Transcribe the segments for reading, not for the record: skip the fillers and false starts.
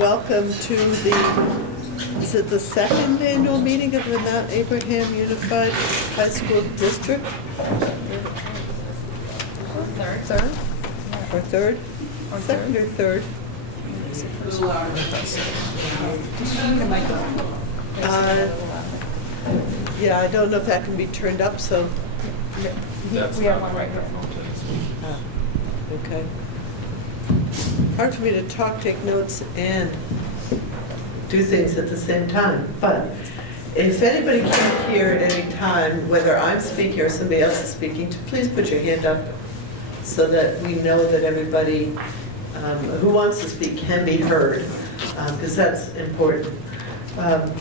welcome to is it the second annual meeting of the Mount Abraham Unified High School District? Third? Or third? Second or third? Yeah, I don't know if that can be turned up, so. We have one right here. Okay. Hard for me to talk, take notes, and do things at the same time. But if anybody can't hear at any time, whether I'm speaking or somebody else is speaking, please put your hand up so that we know that everybody who wants to speak can be heard, because that's important. I'm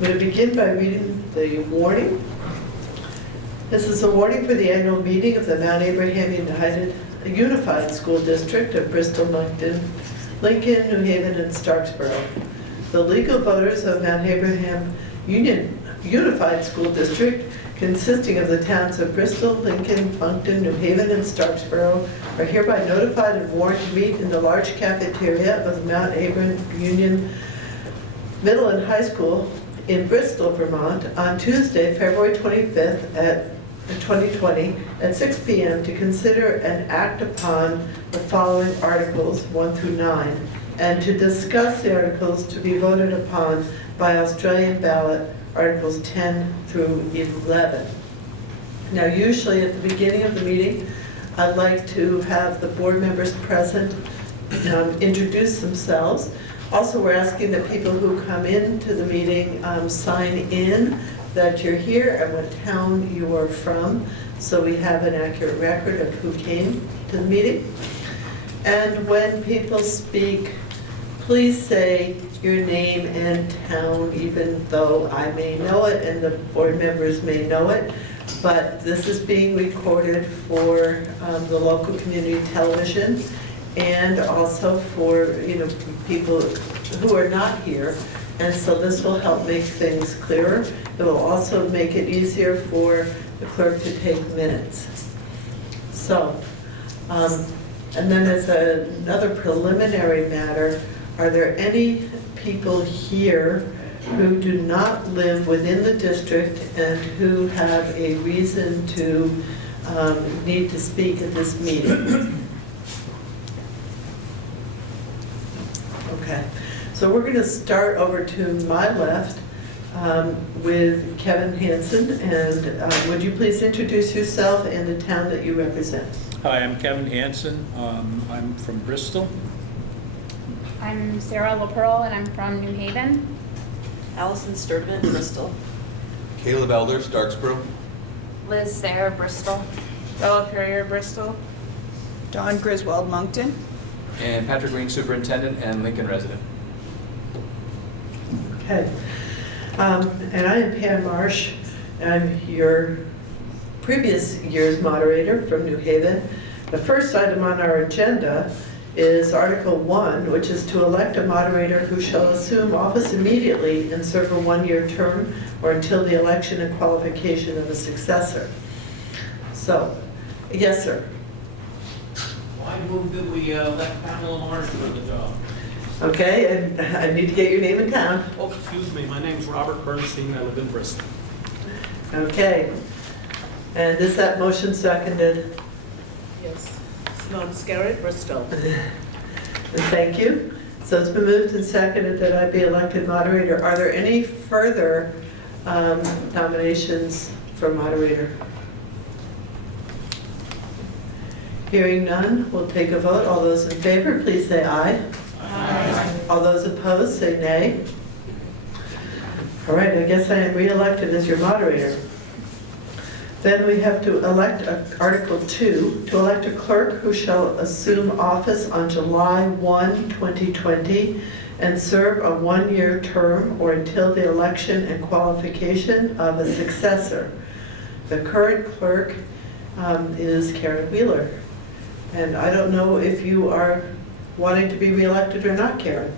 going to begin by reading the warning. This is a warning for the annual meeting of the Mount Abraham Unified School District of Bristol, Moncton, Lincoln, New Haven, and Starksboro. The legal voters of Mount Abraham Unified School District, consisting of the towns of Bristol, Lincoln, Moncton, New Haven, and Starksboro, are hereby notified and warned to meet in the large cafeteria of the Mount Abraham Union Middle and High School in Bristol, Vermont, on Tuesday, February 25th at 2020 at 6 p.m. to consider and act upon the following articles 1 through 9, and to discuss the articles to be voted upon by Australian ballot, articles 10 through 11. Now, usually at the beginning of the meeting, I'd like to have the board members present introduce themselves. Also, we're asking that people who come into the meeting sign in that you're here and what town you are from, so we have an accurate record of who came to the meeting. And when people speak, please say your name and town, even though I may know it and the board members may know it. But this is being recorded for the local community television, and also for people who are not here, and so this will help make things clearer. It will also make it easier for the clerk to take minutes. So, and then as another preliminary matter, are there any people here who do not live within the district and who have a reason to need to speak at this meeting? Okay, so we're going to start over to my left with Kevin Hansen, and would you please introduce yourself and the town that you represent? Hi, I'm Kevin Hansen. I'm from Bristol. I'm Sarah LaPearl, and I'm from New Haven. Allison Sturdman, Bristol. Caleb Elder, Starksboro. Liz Sayre, Bristol. Bella Perrier, Bristol. Dawn Griswold, Moncton. And Patrick Green, Superintendent and Lincoln resident. Okay, and I am Pam Marsh. I'm your previous year's moderator from New Haven. The first item on our agenda is Article 1, which is to elect a moderator who shall assume office immediately and serve a one-year term or until the election and qualification of a successor. So, yes, sir. I move that we let Pamela Marsh do the job. Okay, and I need to get your name and town. Oh, excuse me, my name's Robert Bernstein, I live in Bristol. Okay, and is that motion seconded? Yes. Simone Scarrett, Bristol. And thank you. So it's been moved and seconded that I be elected moderator. Are there any further nominations for moderator? Hearing none, we'll take a vote. All those in favor, please say aye. Aye. All those opposed, say nay. All right, I guess I am re-elected as your moderator. Then we have to elect Article 2, to elect a clerk who shall assume office on July 1, 2020, and serve a one-year term or until the election and qualification of a successor. The current clerk is Karen Wheeler. And I don't know if you are wanting to be re-elected or not, Karen.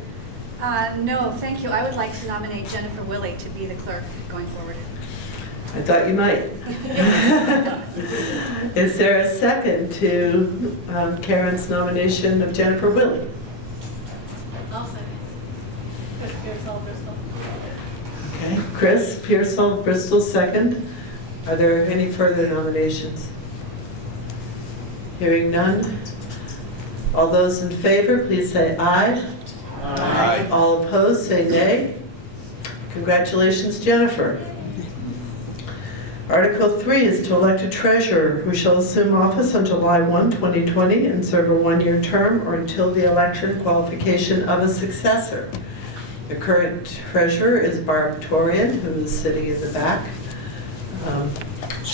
No, thank you. I would like to nominate Jennifer Willey to be the clerk going forward. I thought you might. Is there a second to Karen's nomination of Jennifer Willie? I'll second. Chris Pearsall, Bristol. Okay, Chris Pearsall, Bristol, second. Are there any further nominations? Hearing none. All those in favor, please say aye. Aye. All opposed, say nay. Congratulations, Jennifer. Article 3 is to elect a treasurer who shall assume office on July 1, 2020 and serve a one-year term or until the election qualification of a successor. The current treasurer is Barb Torian, who is sitting in the back.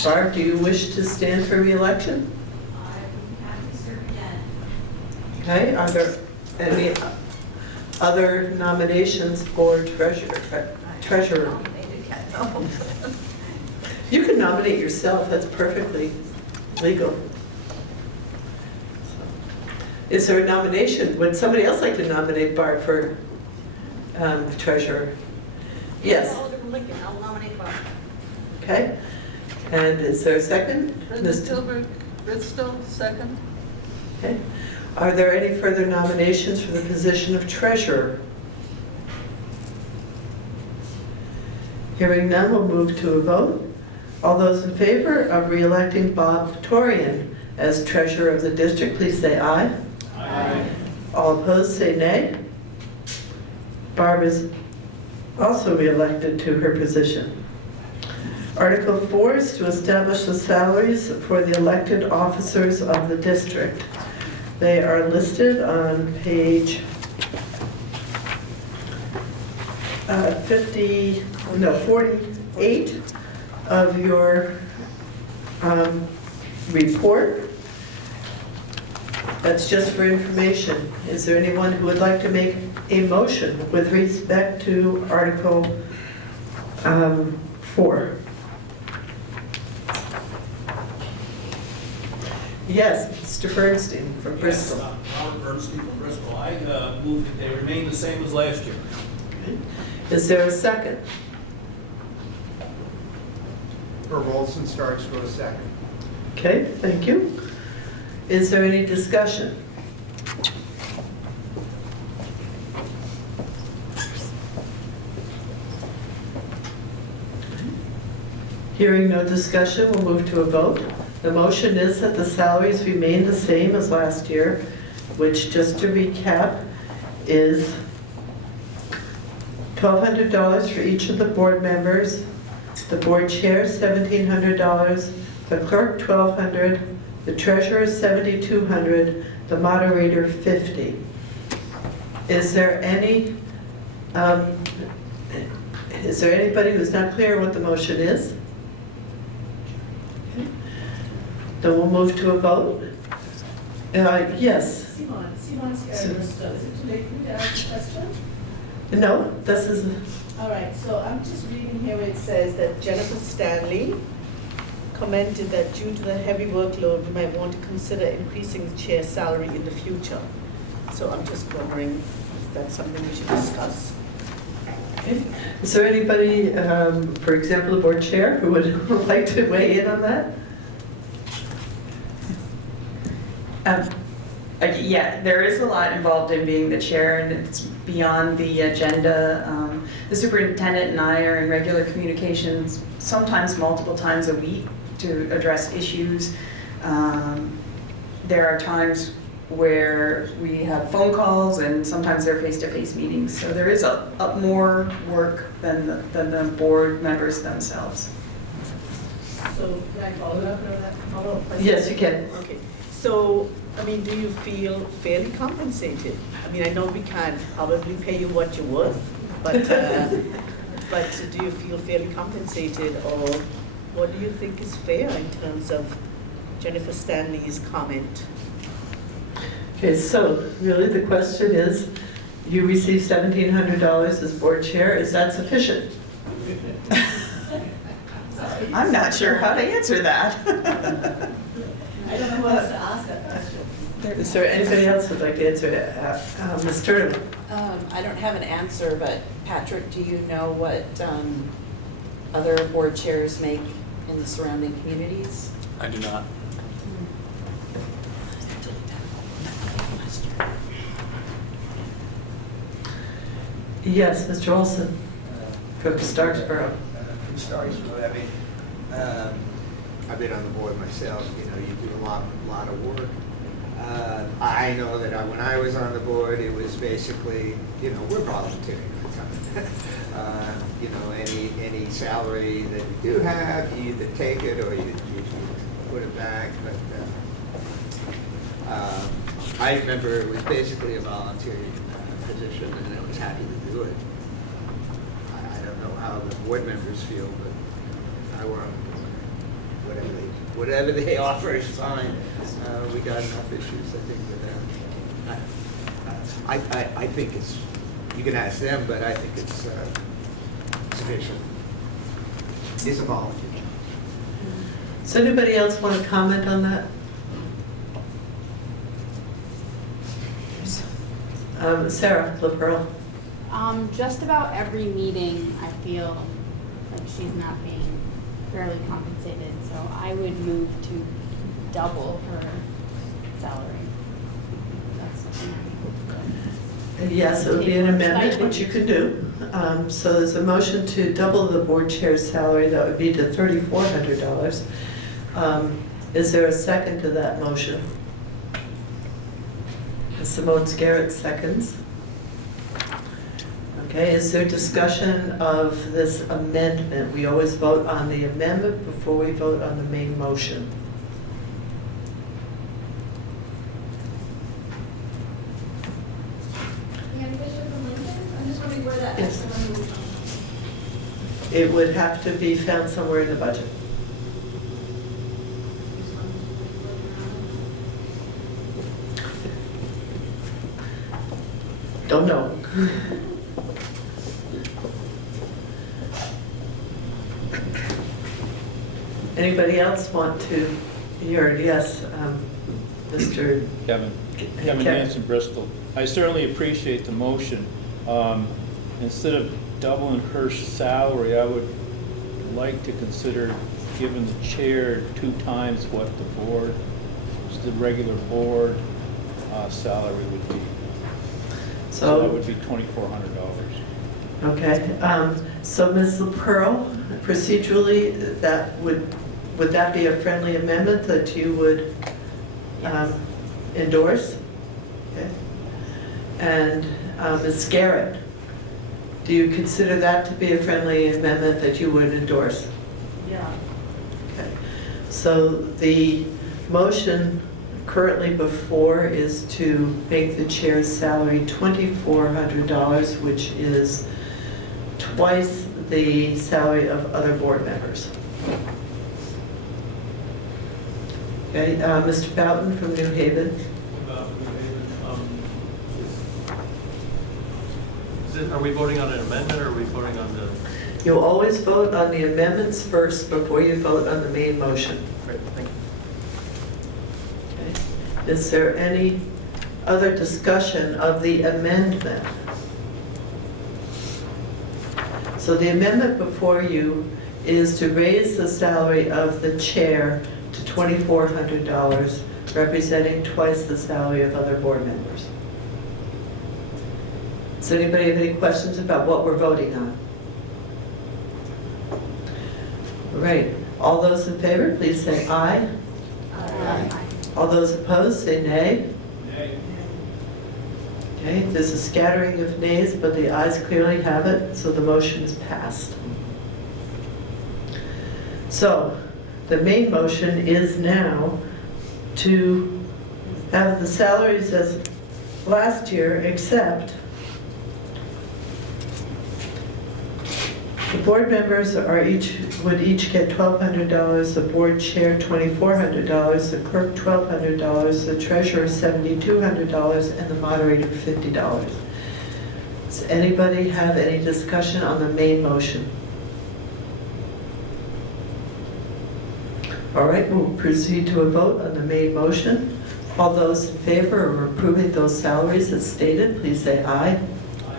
Barb, do you wish to stand for re-election? I'm happy to serve again. Okay, are there any other nominations for treasurer? You can nominate yourself, that's perfectly legal. Is there a nomination? Would somebody else like to nominate Barb for treasurer? Yes. Alderman Lincoln, I'll nominate Barb. Okay. And is there a second? Brenda Tilburg, Bristol, second. Okay. Are there any further nominations for the position of treasurer? Hearing none, we'll move to a vote. All those in favor of re-electing Bob Torian as treasurer of the district, please say aye. Aye. All opposed, say nay. Barb is also re-elected to her position. Article 4 is to establish the salaries for the elected officers of the district. They are listed on page 48 of your report. That's just for information. Is there anyone who would like to make a motion with respect to Article 4? Yes, Mr. Bernstein from Bristol. Yes, Robert Bernstein from Bristol. I move that they remain the same as last year. Is there a second? Herb Olson, Starksville, second. Okay, thank you. Is there any discussion? Hearing no discussion, we'll move to a vote. The motion is that the salaries remain the same as last year, which, just to recap, is $1,200 for each of the board members, the board chair $1,700, the clerk $1,200, the treasurer $7,200, the moderator $50. Is there anybody who's not clear what the motion is? Okay. Then we'll move to a vote. Yes. Simon Scarry, Bristol. Is it too late for me to ask a question? No, this is, All right, so I'm just reading here where it says that Jennifer Stanley commented that due to the heavy workload, we might want to consider increasing the chair's salary in the future. So I'm just wondering if that's something we should discuss. is there anybody, for example, the board chair, who would like to weigh in on that? Yeah, there is a lot involved in being the chair, and it's beyond the agenda. The superintendent and I are in regular communications, sometimes multiple times a week, to address issues. There are times where we have phone calls, and sometimes they're face-to-face meetings. So there is a more work than the board members themselves. So can I follow up on that? Follow-up question? Yes, you can. Okay, so, I mean, do you feel fairly compensated? I mean, I know we can't probably pay you what you're worth, but do you feel fairly compensated, or what do you think is fair in terms of Jennifer Stanley's comment? Okay, so really the question is, you receive $1,700 as board chair, is that sufficient? I'm not sure how to answer that. I don't know who else to ask that question. Is there anybody else who'd like to answer that? Ms. Turner? I don't have an answer, but Patrick, do you know what other board chairs make in the surrounding communities? I do not. Yes, Mr. Olson from Starksboro. From Starksboro, I mean, I've been on the board myself, you know, you do a lot of work. I know that when I was on the board, it was basically, you know, we're volunteering. You know, any salary that you do have, you either take it or you put it back. But I remember it was basically a volunteer position, and I was happy to do it. I don't know how the board members feel, but if I were on the board, whatever they offer is fine. We got enough issues, I think, with that. I think it's, you can ask them, but I think it's sufficient. It's a volunteer. Does anybody else want to comment on that? Sarah LaPearl. Just about every meeting, I feel like she's not being fairly compensated, so I would move to double her salary. That's something I would Yes, it would be an amendment, which you can do. So there's a motion to double the board chair's salary, that would be to $3,400. Is there a second to that motion? Simone Scarrett seconds. Okay, is there discussion of this amendment? We always vote on the amendment before we vote on the main motion. I'm just wondering where that Yes. extra money would come from. It would have to be found somewhere in the budget. Don't know. Anybody else want to hear it? Yes, Mr. Kevin Kevin. Hanson, Bristol. I certainly appreciate the motion. Instead of doubling her salary, I would like to consider giving the chair 2 times what the regular board salary would be. So that would be $2,400. Okay, so Ms. LaPearl, procedurally, would that be a friendly amendment that you would endorse? Okay. And Ms. Garrett, do you consider that to be a friendly amendment that you would endorse? Yeah. Okay. So the motion currently before is to make the chair's salary $2,400, which is twice the salary of other board members. Okay, Mr. Boughton from New Haven. Are we voting on an amendment, or are we voting on the? You'll always vote on the amendments first before you vote on the main motion. Great, thank you. Okay. Is there any other discussion of the amendment? So the amendment before you is to raise the salary of the chair to $2,400, representing twice the salary of other board members. Does anybody have any questions about what we're voting on? All right, all those in favor, please say aye. Aye. All those opposed, say nay. Nay. Okay, there's a scattering of nays, but the ayes clearly have it, so the motion is passed. So, the main motion is now to have the salaries as last year, except the board members would each get $1,200, the board chair $2,400, the clerk $1,200, the treasurer $7,200, and the moderator $50. Does anybody have any discussion on the main motion? All right, we'll proceed to a vote on the main motion. All those in favor of approving those salaries as stated, please say aye.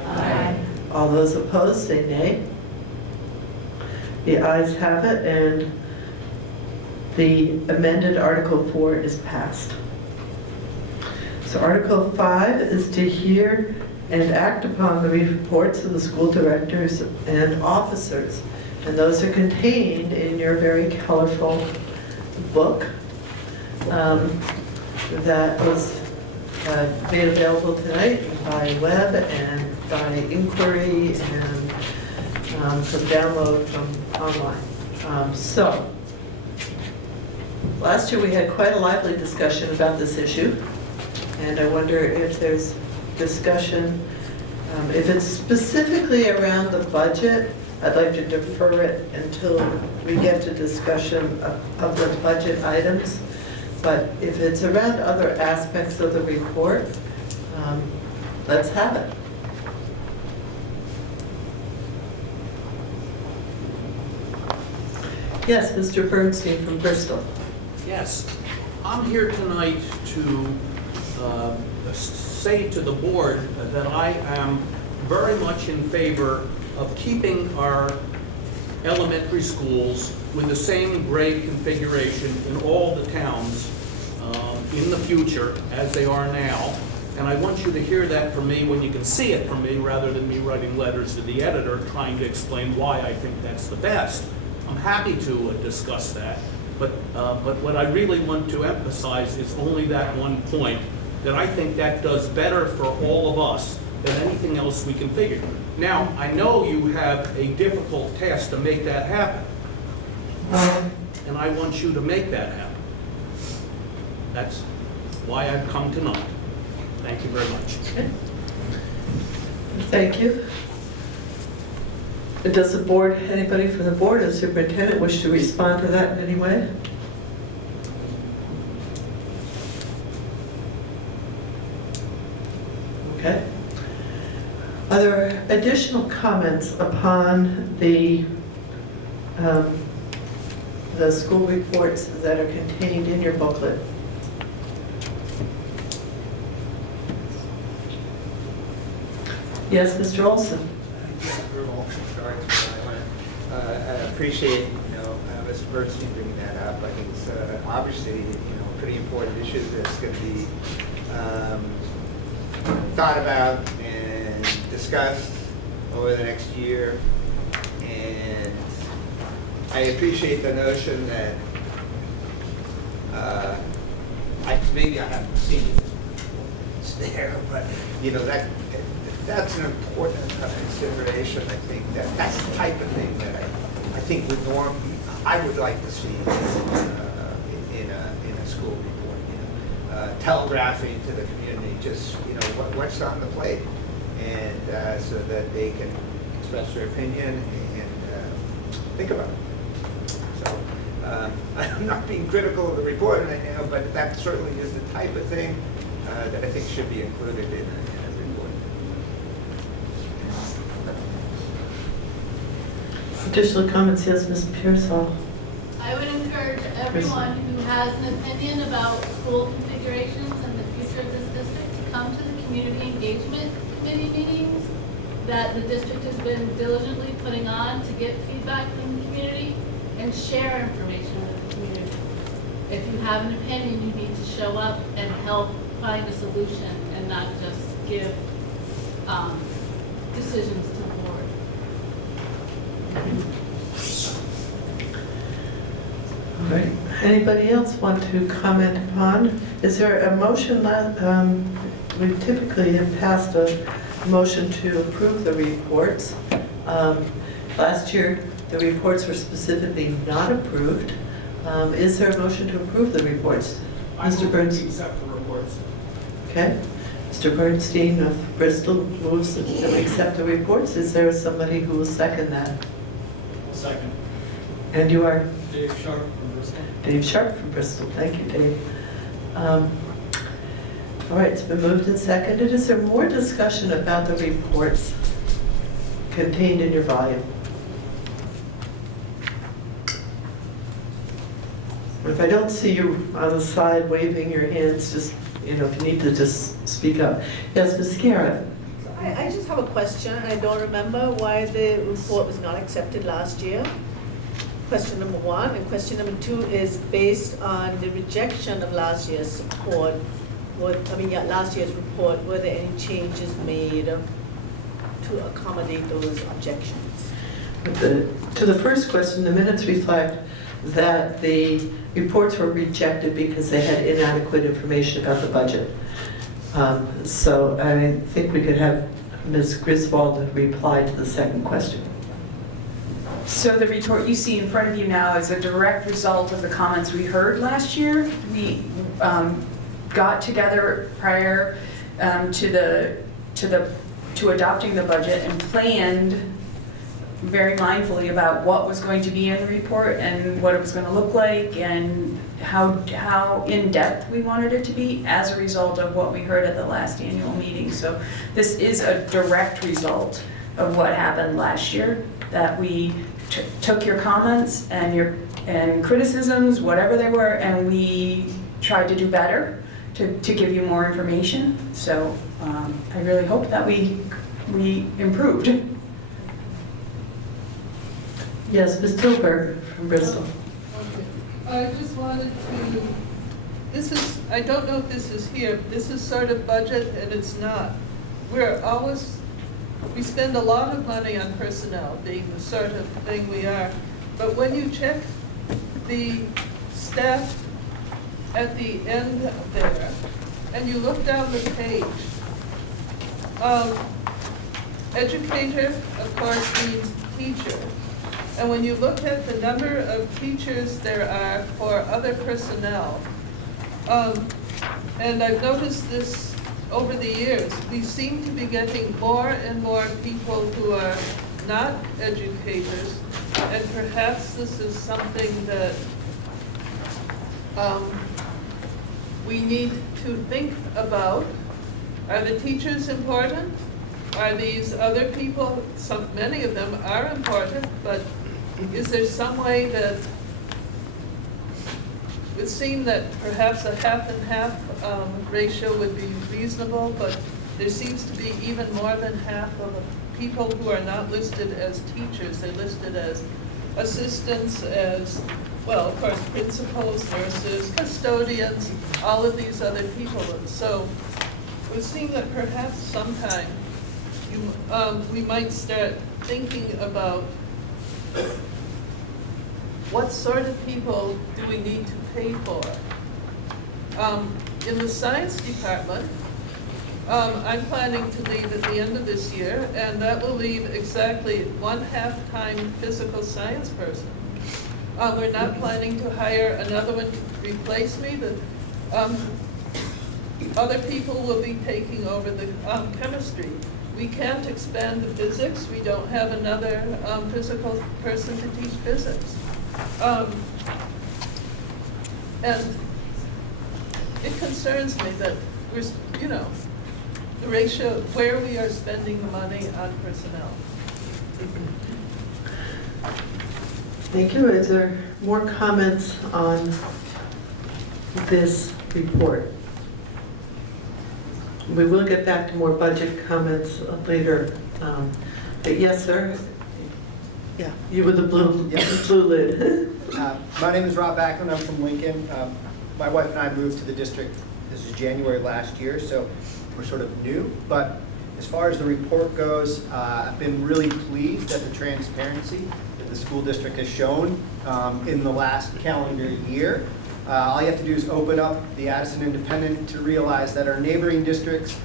Aye. All those opposed, say nay. The ayes have it, and the amended Article 4 is passed. So Article 5 is to hear and act upon the reports of the school directors and officers. And those are contained in your very colorful book that was made available tonight by web and by inquiry and some download from online. So, last year we had quite a lively discussion about this issue, and I wonder if there's discussion, if it's specifically around the budget, I'd like to defer it until we get to discussion of the budget items. But if it's around other aspects of the report, let's have it. Yes, Mr. Bernstein from Bristol. Yes, I'm here tonight to say to the board that I am very much in favor of keeping our elementary schools with the same grade configuration in all the towns in the future as they are now. And I want you to hear that from me when you can see it from me, rather than me writing letters to the editor trying to explain why I think that's the best. I'm happy to discuss that, but what I really want to emphasize is only that one point, that I think that does better for all of us than anything else we can figure. Now, I know you have a difficult task to make that happen, and I want you to make that happen. That's why I've come tonight. Thank you very much. Okay. Thank you. Does the board, anybody from the board or superintendent wish to respond to that in any way? Okay. Are there additional comments upon the school reports that are contained in your booklet? Yes, Mr. Olson. I appreciate, Mr. Bernstein bringing that up. I think it's obviously, a pretty important issue that's going to be thought about and discussed over the next year. And I appreciate the notion that maybe I haven't seen it. It's there, but that's an important consideration. I think that's the type of thing that I think I would like to see in a school report. Telegraphing to the community just what's on the plate, and so that they can express their opinion and think about it. So I'm not being critical of the report right now, but that certainly is the type of thing that I think should be included in a report. Additional comments, yes, Ms. Pearsall. I would encourage everyone who has an opinion about school configurations and the future of this district to come to the community engagement committee meetings that the district has been diligently putting on to get feedback from the community and share information with the community. If you have an opinion, you need to show up and help find a solution and not just give decisions to the board. All right. Anybody else want to comment upon? Is there a motion that, we typically have passed a motion to approve the reports. Last year, the reports were specifically not approved. Is there a motion to approve the reports? Mr. Bernstein? Accept the reports. Okay. Mr. Bernstein of Bristol moves that we accept the reports. Is there somebody who will second that? Second. And you are? Dave Sharp from Bristol. Dave Sharp from Bristol. Thank you, Dave. All right, it's been moved and seconded. Is there more discussion about the reports contained in your volume? If I don't see you on the side waving your hands, just, if you need to just speak up. Yes, Ms. Garrett. I just have a question. I don't remember why the report was not accepted last year. question number one. And question number two is based on the rejection of last year's support. Last year's report, were there any changes made to accommodate those objections? To the first question, the minutes reflect that the reports were rejected because they had inadequate information about the budget. So I think we could have Ms. Griswold reply to the second question. So the report you see in front of you now is a direct result of the comments we heard last year. We got together prior to adopting the budget and planned very mindfully about what was going to be in the report and what it was going to look like and how in-depth we wanted it to be as a result of what we heard at the last annual meeting. So this is a direct result of what happened last year, that we took your comments and criticisms, whatever they were, and we tried to do better to give you more information. So I really hope that we improved. Yes, Ms. Tilburg from Bristol. I just wanted to, I don't know if this is here, this is sort of budget and it's not. We spend a lot of money on personnel, being the sort of thing we are. But when you check the staff at the end there, and you look down the page, educator, of course, means teacher. And when you look at the number of teachers there are for other personnel, and I've noticed this over the years, we seem to be getting more and more people who are not educators, and perhaps this is something that we need to think about. Are the teachers important? Are these other people, many of them are important, but is there some way that it would seem that perhaps a half and half ratio would be reasonable, but there seems to be even more than half of the people who are not listed as teachers. They're listed as assistants, as, well, of course, principals, nurses, custodians, all of these other people. And so it would seem that perhaps sometime we might start thinking about what sort of people do we need to pay for. In the science department, I'm planning to leave at the end of this year, and that will leave exactly one half-time physical science person. We're not planning to hire another one to replace me. Other people will be taking over the chemistry. We can't expand the physics. We don't have another physical person to teach physics. And it concerns me that we're, the ratio, where we are spending the money on personnel. Thank you. Is there more comments on this report? We will get back to more budget comments later. But yes, sir. Yeah, you with the blue, blue lid. My name is Rob Backlund. I'm from Lincoln. My wife and I moved to the district. This is January last year, so we're sort of new. But as far as the report goes, I've been really pleased at the transparency that the school district has shown in the last calendar year. All you have to do is open up the Addison Independent to realize that our neighboring districts,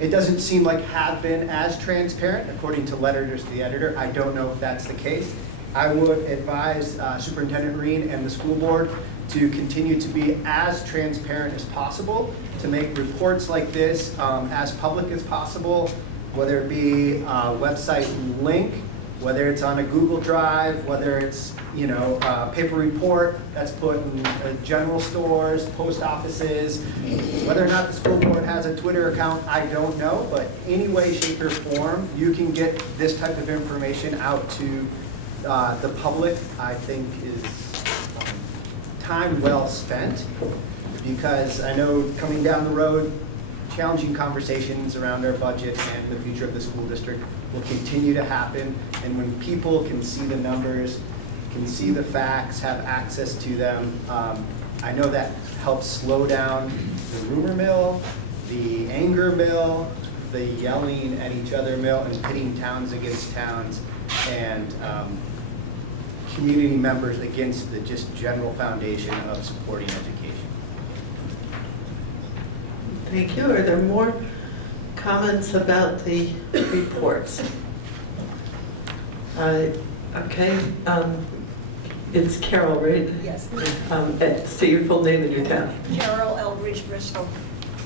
it doesn't seem like have been as transparent, according to letters to the editor. I don't know if that's the case. I would advise Superintendent Reen and the school board to continue to be as transparent as possible, to make reports like this as public as possible, whether it be a website link, whether it's on a Google Drive, whether it's a paper report that's put in general stores, post offices, whether or not the school board has a Twitter account, I don't know, but any way, shape, or form, you can get this type of information out to the public, I think is time well spent, because I know coming down the road, challenging conversations around our budget and the future of the school district will continue to happen, and when people can see the numbers, can see the facts, have access to them. I know that helps slow down the rumor mill, the anger mill, the yelling at each other mill, and pitting towns against towns, and community members against the just general foundation of supporting education. Thank you. Are there more comments about the reports? Okay, it's Carol, right? Yes. Say your full name and your town. Carol Eldridge, Bristol.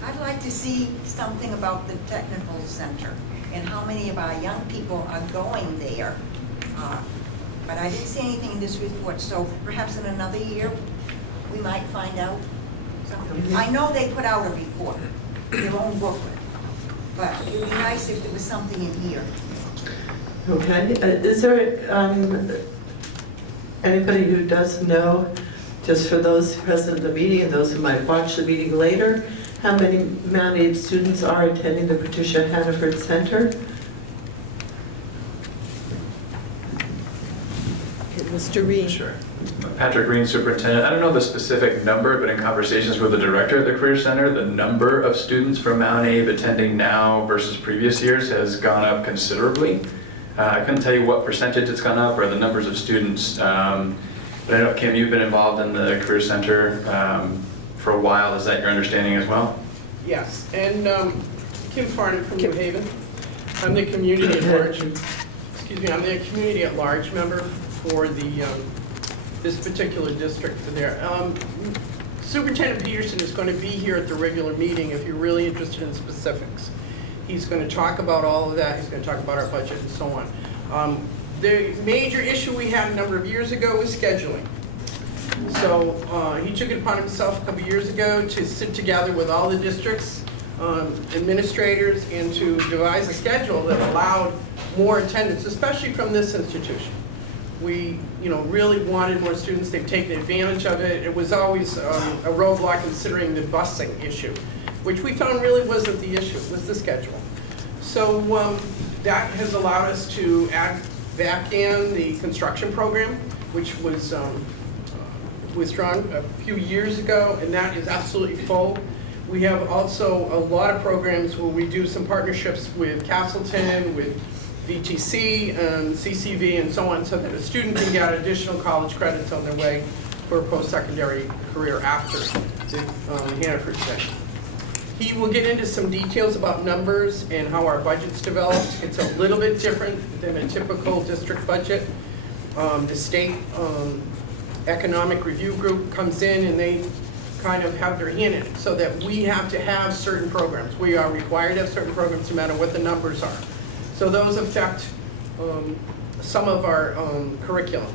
I'd like to see something about the technical center and how many of our young people are going there. But I didn't see anything in this report, so perhaps in another year, we might find out something. I know they put out a report, their own booklet, but it would be nice if there was something in here. Okay, is there anybody who does know, just for those present in the meeting and those who might watch the meeting later, how many Mount Abe students are attending the Patricia Hannaford Center? Okay, Mr. Reed. Sure. Patrick Green, superintendent. I don't know the specific number, but in conversations with the director of the Career Center, the number of students from Mount Abe attending now versus previous years has gone up considerably. I couldn't tell you what percentage it's gone up or the numbers of students. But I know, Kim, you've been involved in the Career Center for a while. Is that your understanding as well? Yes, and Kim Farnham from New Haven. I'm the community at large. Excuse me, I'm the community at large member for the this particular district there. Superintendent Peterson is going to be here at the regular meeting if you're really interested in specifics. He's going to talk about all of that. He's going to talk about our budget and so on. The major issue we had a number of years ago was scheduling. So he took it upon himself a couple years ago to sit together with all the districts, administrators, and to devise a schedule that allowed more attendance, especially from this institution. We, really wanted more students. They've taken advantage of it. It was always a roadblock considering the busing issue, which we found really wasn't the issue, was the schedule. So that has allowed us to add back in the construction program, which was withdrawn a few years ago, and that is absolutely full. We have also a lot of programs where we do some partnerships with Castleton, with VTC, CCV, and so on, so that a student can get additional college credits on their way for a post-secondary career after the Hannaford session. He will get into some details about numbers and how our budget's developed. It's a little bit different than a typical district budget. The state economic review group comes in and they kind of have their hand in it, so that we have to have certain programs. We are required to have certain programs no matter what the numbers are. So those affect some of our curriculum.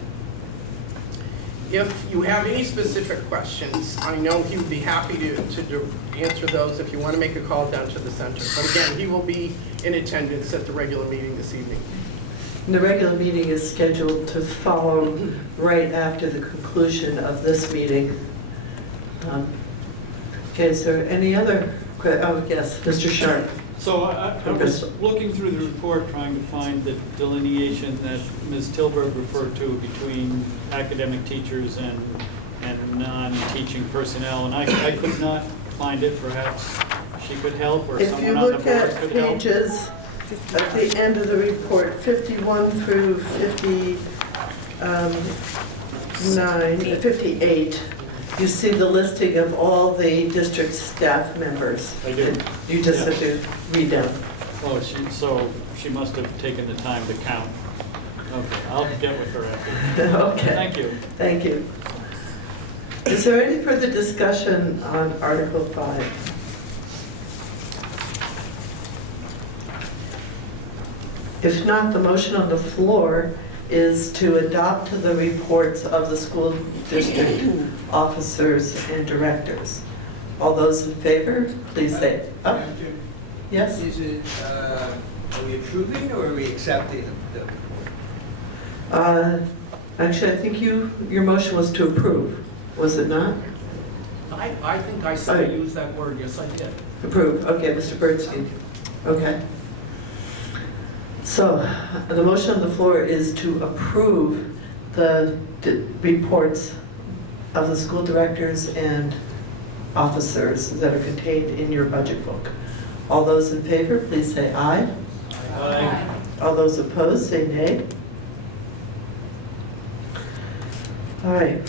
If you have any specific questions, I know he would be happy to answer those if you want to make a call down to the center. But again, he will be in attendance at the regular meeting this evening. The regular meeting is scheduled to follow right after the conclusion of this meeting. Okay, is there any other? Oh, yes, Mr. Sharp. So I was looking through the report trying to find the delineation that Ms. Tilburg referred to between academic teachers and non-teaching personnel, and I could not find it. Perhaps she could help, or someone on the board could help. If you look at pages at the end of the report, 51 through 58, you see the listing of all the district staff members. I do. You just have to read them. Oh, so she must have taken the time to count. Okay, I'll get with her after. Okay. Thank you. Thank you. Is there any further discussion on Article 5? If not, the motion on the floor is to adopt the reports of the school district officers and directors. All those in favor, please say up. Yes? Is it, are we approving or are we accepting the report? Actually, I think your motion was to approve, was it not? I think I said I used that word, yes I did. Approve, okay, Mr. Bernstein. Okay. So, the motion on the floor is to approve the reports of the school directors and officers that are contained in your budget book. All those in favor, please say aye. Aye. All those opposed, say nay. All right.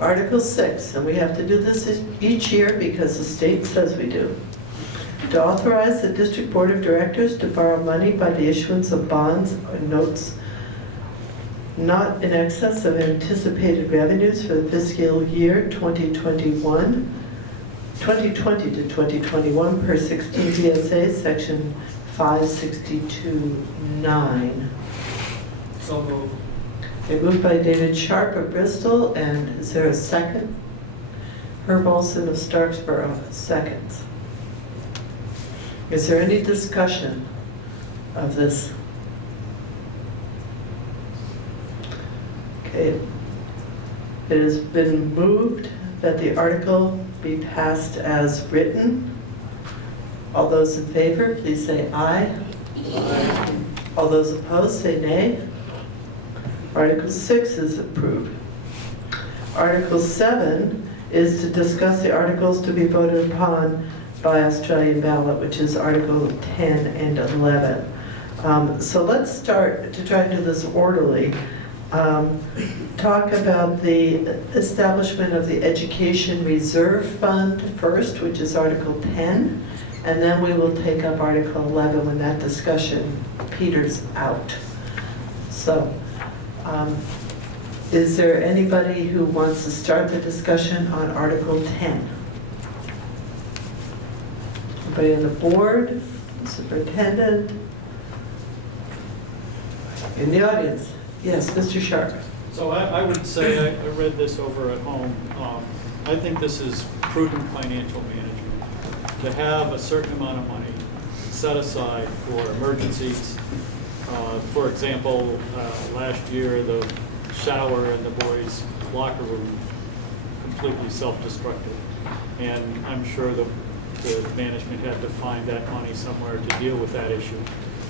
Article 6, and we have to do this each year because the state says we do. To authorize the District Board of Directors to borrow money by the issuance of bonds or notes not in excess of anticipated revenues for the fiscal year 2020 to 2021 per 16 VSA section 562(9). So moved. Okay, moved by David Sharp of Bristol, and is there a second? Herb Olson of Starksboro, seconds. Is there any discussion of this? Okay. It has been moved that the article be passed as written. All those in favor, please say aye. Aye. All those opposed, say nay. Article 6 is approved. Article 7 is to discuss the articles to be voted upon by Australian ballot, which is Article 10 and 11. So let's start to try to do this orderly. Talk about the establishment of the Education Reserve Fund first, which is Article 10, and then we will take up Article 11 when that discussion peters out. So, is there anybody who wants to start the discussion on Article 10? Anybody on the board, superintendent? In the audience? Yes, Mr. Sharp. So I would say, I read this over at home, I think this is prudent financial management. To have a certain amount of money set aside for emergencies. For example, last year, the shower in the boys' locker room completely self-destructed. And I'm sure the management had to find that money somewhere to deal with that issue.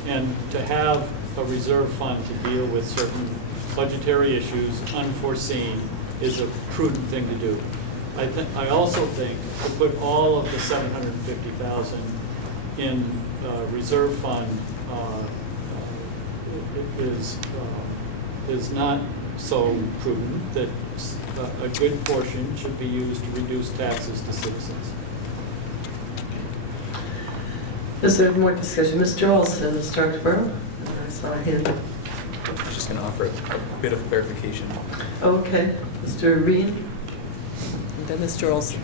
And to have a reserve fund to deal with certain budgetary issues, unforeseen, is a prudent thing to do. I also think to put all of the $750,000 in reserve fund is not so prudent, that a good portion should be used to reduce taxes to citizens. Is there more discussion? Mr. Olson of Starksboro? I saw him. I was just going to offer a bit of clarification. Okay, Mr. Reed? And then Mr. Olson.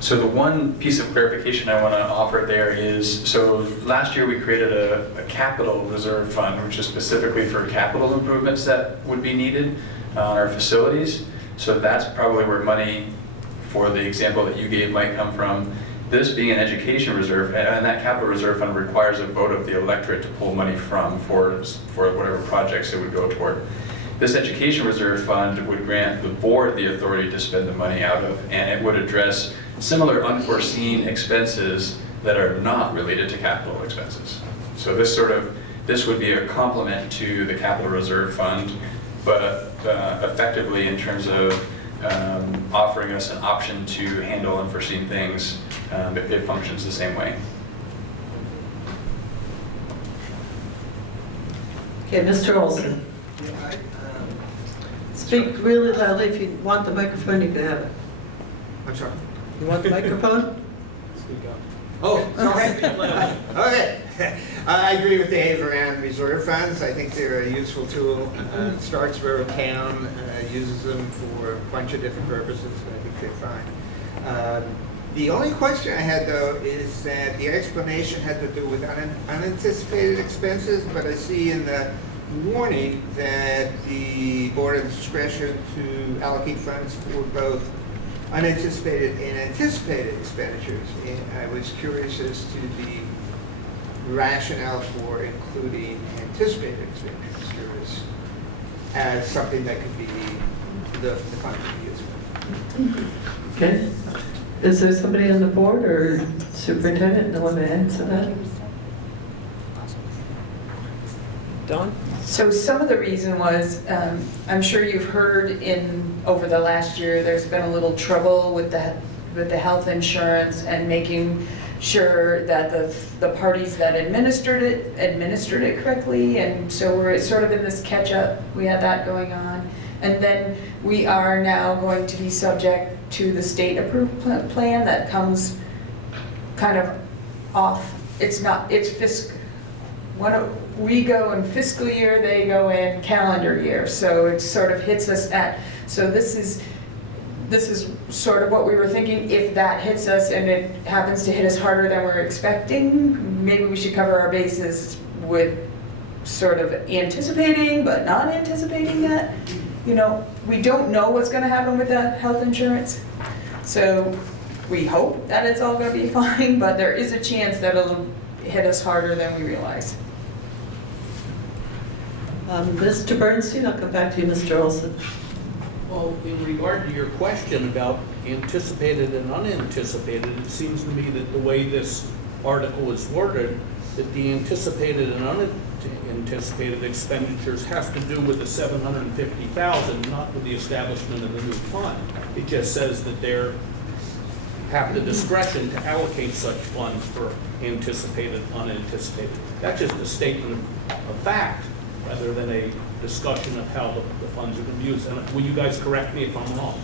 So the one piece of clarification I want to offer there is, so last year we created a capital reserve fund, which is specifically for capital improvements that would be needed on our facilities. So that's probably where money, for the example that you gave, might come from. This being an education reserve, and that capital reserve fund requires a vote of the electorate to pull money from for whatever projects it would go toward. This education reserve fund would grant the board the authority to spend the money out of, and it would address similar unforeseen expenses that are not related to capital expenses. So this would be a complement to the capital reserve fund, but effectively in terms of offering us an option to handle unforeseen things, it functions the same way. Okay, Mr. Olson. Speak really loudly. If you want the microphone, you can have it. I'm sorry. You want the microphone? Speak up. Oh, sorry. Okay. I agree with Dave around reserve funds. I think they're a useful tool. Starksboro Town uses them for a bunch of different purposes, and I think they're fine. The only question I had, though, is that the explanation had to do with unanticipated expenses, but I see in the warning that the board has discretion to allocate funds for both unanticipated and anticipated expenditures. And I was curious as to the rationale for including anticipated expenditures as something that could be the fund could be used for. Okay. Is there somebody on the board or superintendent that want to answer that? Dawn? So some of the reason was, I'm sure you've heard over the last year, there's been a little trouble with the health insurance and making sure that the parties that administered it correctly, and so we're sort of in this catch-up. We had that going on. And then we are now going to be subject to the state-approved plan that comes kind of off. It's we go in fiscal year, they go in calendar year, so it sort of hits us so this is sort of what we were thinking. If that hits us and it happens to hit us harder than we're expecting, maybe we should cover our bases with sort of anticipating but not anticipating that. You know, we don't know what's going to happen with the health insurance, so we hope that it's all going to be fine, but there is a chance that it'll hit us harder than we realize. Mr. Bernstein, I'll come back to you, Mr. Olson. Well, in regard to your question about anticipated and unanticipated, it seems to me that the way this article is worded, that the anticipated and unanticipated expenditures has to do with the $750,000, not with the establishment of the new fund. It just says that they have the discretion to allocate such funds for anticipated, unanticipated. That's just a statement of fact, rather than a discussion of how the funds are going to be used. And will you guys correct me if I'm wrong?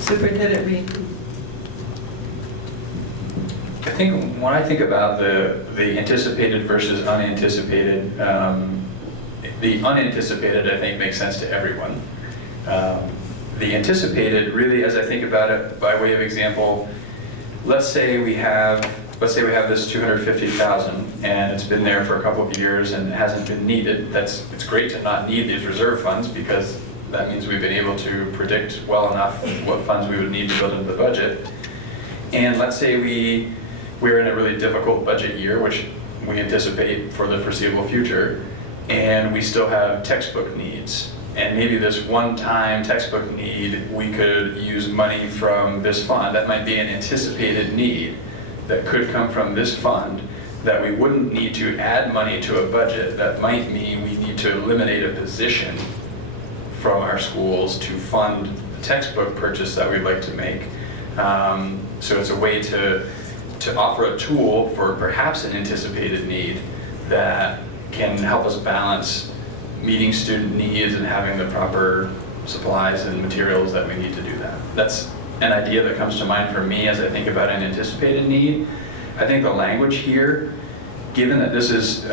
Superintendent Reed. I think when I think about the anticipated versus unanticipated, the unanticipated I think makes sense to everyone. The anticipated, really, as I think about it, by way of example, let's say we have this $250,000 and it's been there for a couple of years and it hasn't been needed. It's great to not need these reserve funds, because that means we've been able to predict well enough what funds we would need to build into the budget. And let's say we're in a really difficult budget year, which we anticipate for the foreseeable future, and we still have textbook needs. And maybe this one-time textbook need, we could use money from this fund. That might be an anticipated need that could come from this fund, that we wouldn't need to add money to a budget. That might mean we need to eliminate a position from our schools to fund the textbook purchase that we'd like to make. So it's a way to offer a tool for perhaps an anticipated need that can help us balance meeting student needs and having the proper supplies and materials that we need to do that. That's an idea that comes to mind for me as I think about an anticipated need. I think the language here, given that this is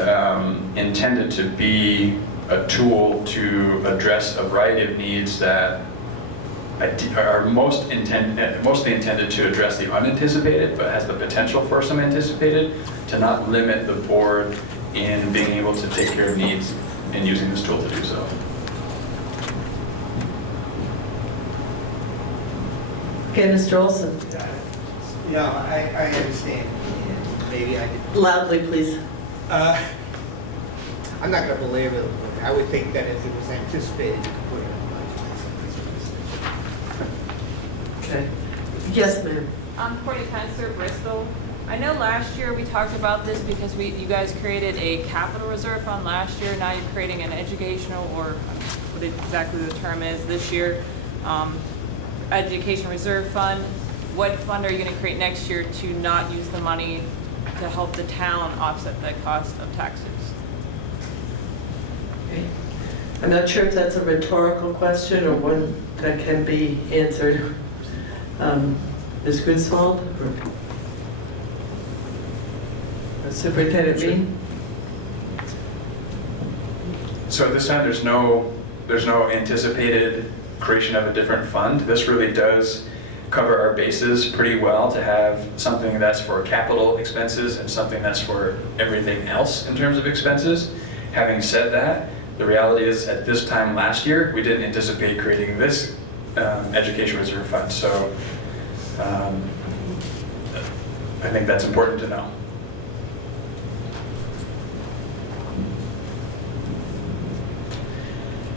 intended to be a tool to address a variety of needs that are mostly intended to address the unanticipated, but has the potential for some anticipated, to not limit the board in being able to take care of needs and using this tool to do so. Okay, Mr. Olson. No, I understand. Maybe I did. Loudly, please. I'm not going to belabor the point. I would think that if it was anticipated, you could put it in the budget. Okay. Yes, ma'am. Courtney Pencer, Bristol. I know last year we talked about this because you guys created a capital reserve fund last year. Now you're creating an educational, or what exactly the term is this year, education reserve fund. What fund are you going to create next year to not use the money to help the town offset the cost of taxes? Okay. I'm not sure if that's a rhetorical question or one that can be answered. Ms. Griswold? Superintendent Reed? So at this time, there's no anticipated creation of a different fund. This really does cover our bases pretty well, to have something that's for capital expenses and something that's for everything else in terms of expenses. Having said that, the reality is at this time last year, we didn't anticipate creating this education reserve fund. So I think that's important to know.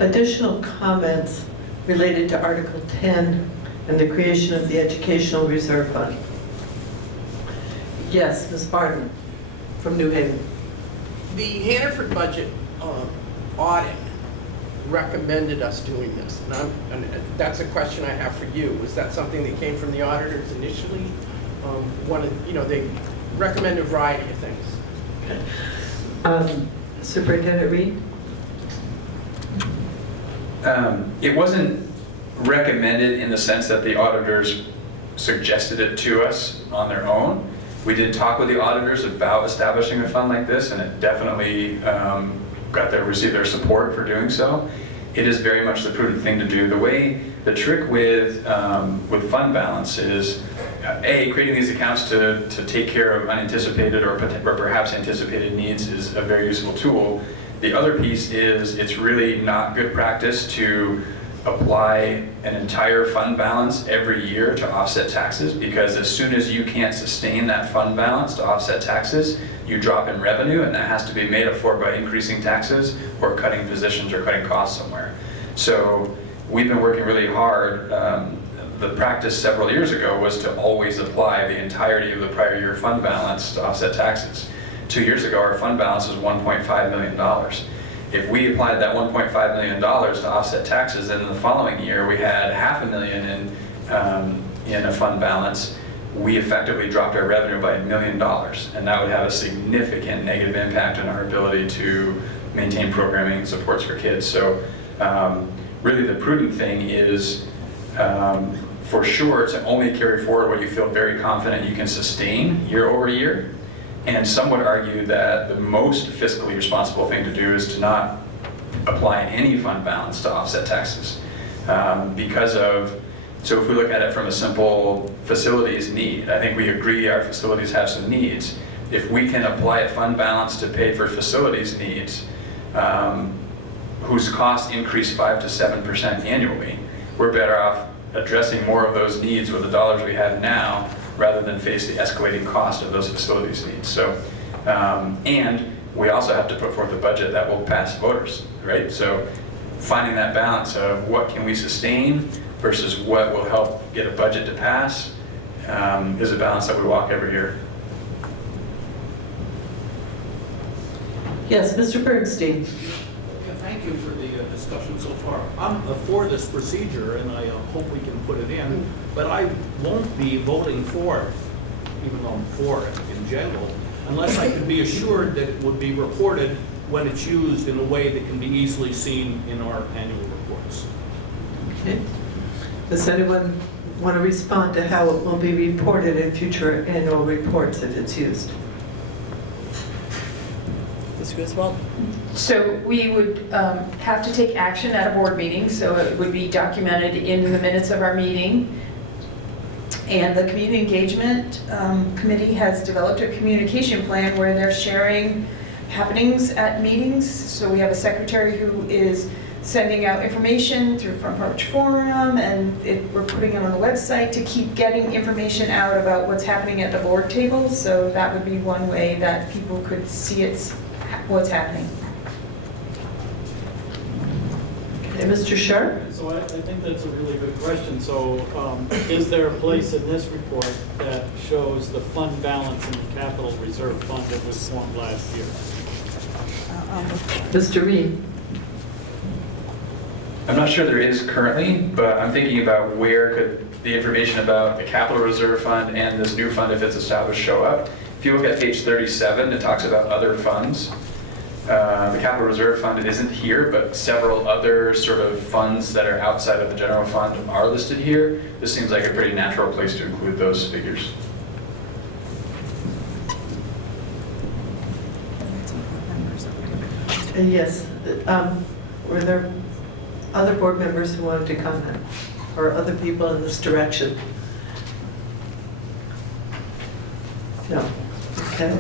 Additional comments related to Article 10 and the creation of the Educational Reserve Fund. Yes, Ms. Barton. from New Haven. The Hannaford budget audit recommended us doing this, and that's a question I have for you. Was that something that came from the auditors initially? They recommend a variety of things. Superintendent Reed? It wasn't recommended in the sense that the auditors suggested it to us on their own. We did talk with the auditors about establishing a fund like this, and it definitely received their support for doing so. It is very much the prudent thing to do. The trick with fund balance is, creating these accounts to take care of unanticipated or perhaps anticipated needs is a very useful tool. The other piece is it's really not good practice to apply an entire fund balance every year to offset taxes, because as soon as you can't sustain that fund balance to offset taxes, you drop in revenue, and that has to be made up for by increasing taxes or cutting positions or cutting costs somewhere. So we've been working really hard. The practice several years ago was to always apply the entirety of the prior year fund balance to offset taxes. 2 years ago, our fund balance was $1.5 million. If we applied that $1.5 million to offset taxes, then in the following year we had $500,000 in a fund balance, we effectively dropped our revenue by $1 million, and that would have a significant negative impact on our ability to maintain programming and supports for kids. So really the prudent thing is, for sure, to only carry forward what you feel very confident you can sustain year over year. And some would argue that the most fiscally responsible thing to do is to not apply any fund balance to offset taxes. So if we look at it from a simple facilities need, I think we agree our facilities have some needs. If we can apply a fund balance to pay for facilities needs, whose costs increase 5 to 7% annually, we're better off addressing more of those needs with the dollars we have now, rather than face the escalating cost of those facilities needs. So, and we also have to put forth a budget that will pass voters, right? So finding that balance of what can we sustain versus what will help get a budget to pass is a balance that we walk every year. Yes, Mr. Bernstein. Yeah, thank you for the discussion so far. I'm for this procedure, and I hope we can put it in, but I won't be voting for it, even though I'm for it in general, unless I can be assured that it would be reported when it's used in a way that can be easily seen in our annual reports. Okay. Does anyone want to respond to how it will be reported in future annual reports if it's used? Ms. Griswold? So we would have to take action at a board meeting, so it would be documented in the minutes of our meeting. And the Community Engagement Committee has developed a communication plan where they're sharing happenings at meetings. So we have a secretary who is sending out information through Front Porch Forum, and we're putting it on the website to keep getting information out about what's happening at the board table. So that would be one way that people could see what's happening. Okay, Mr. Sharp? So I think that's a really good question. So is there a place in this report that shows the fund balance in the capital reserve fund that was formed last year? Mr. Reed? I'm not sure there is currently, but I'm thinking about where could the information about the capital reserve fund and this new fund, if it's established, show up. If you look at page 37, it talks about other funds. The capital reserve fund isn't here, but several other sort of funds that are outside of the general fund are listed here. This seems like a pretty natural place to include those figures. Yes, were there other board members who wanted to comment, or other people in this direction? No. Okay.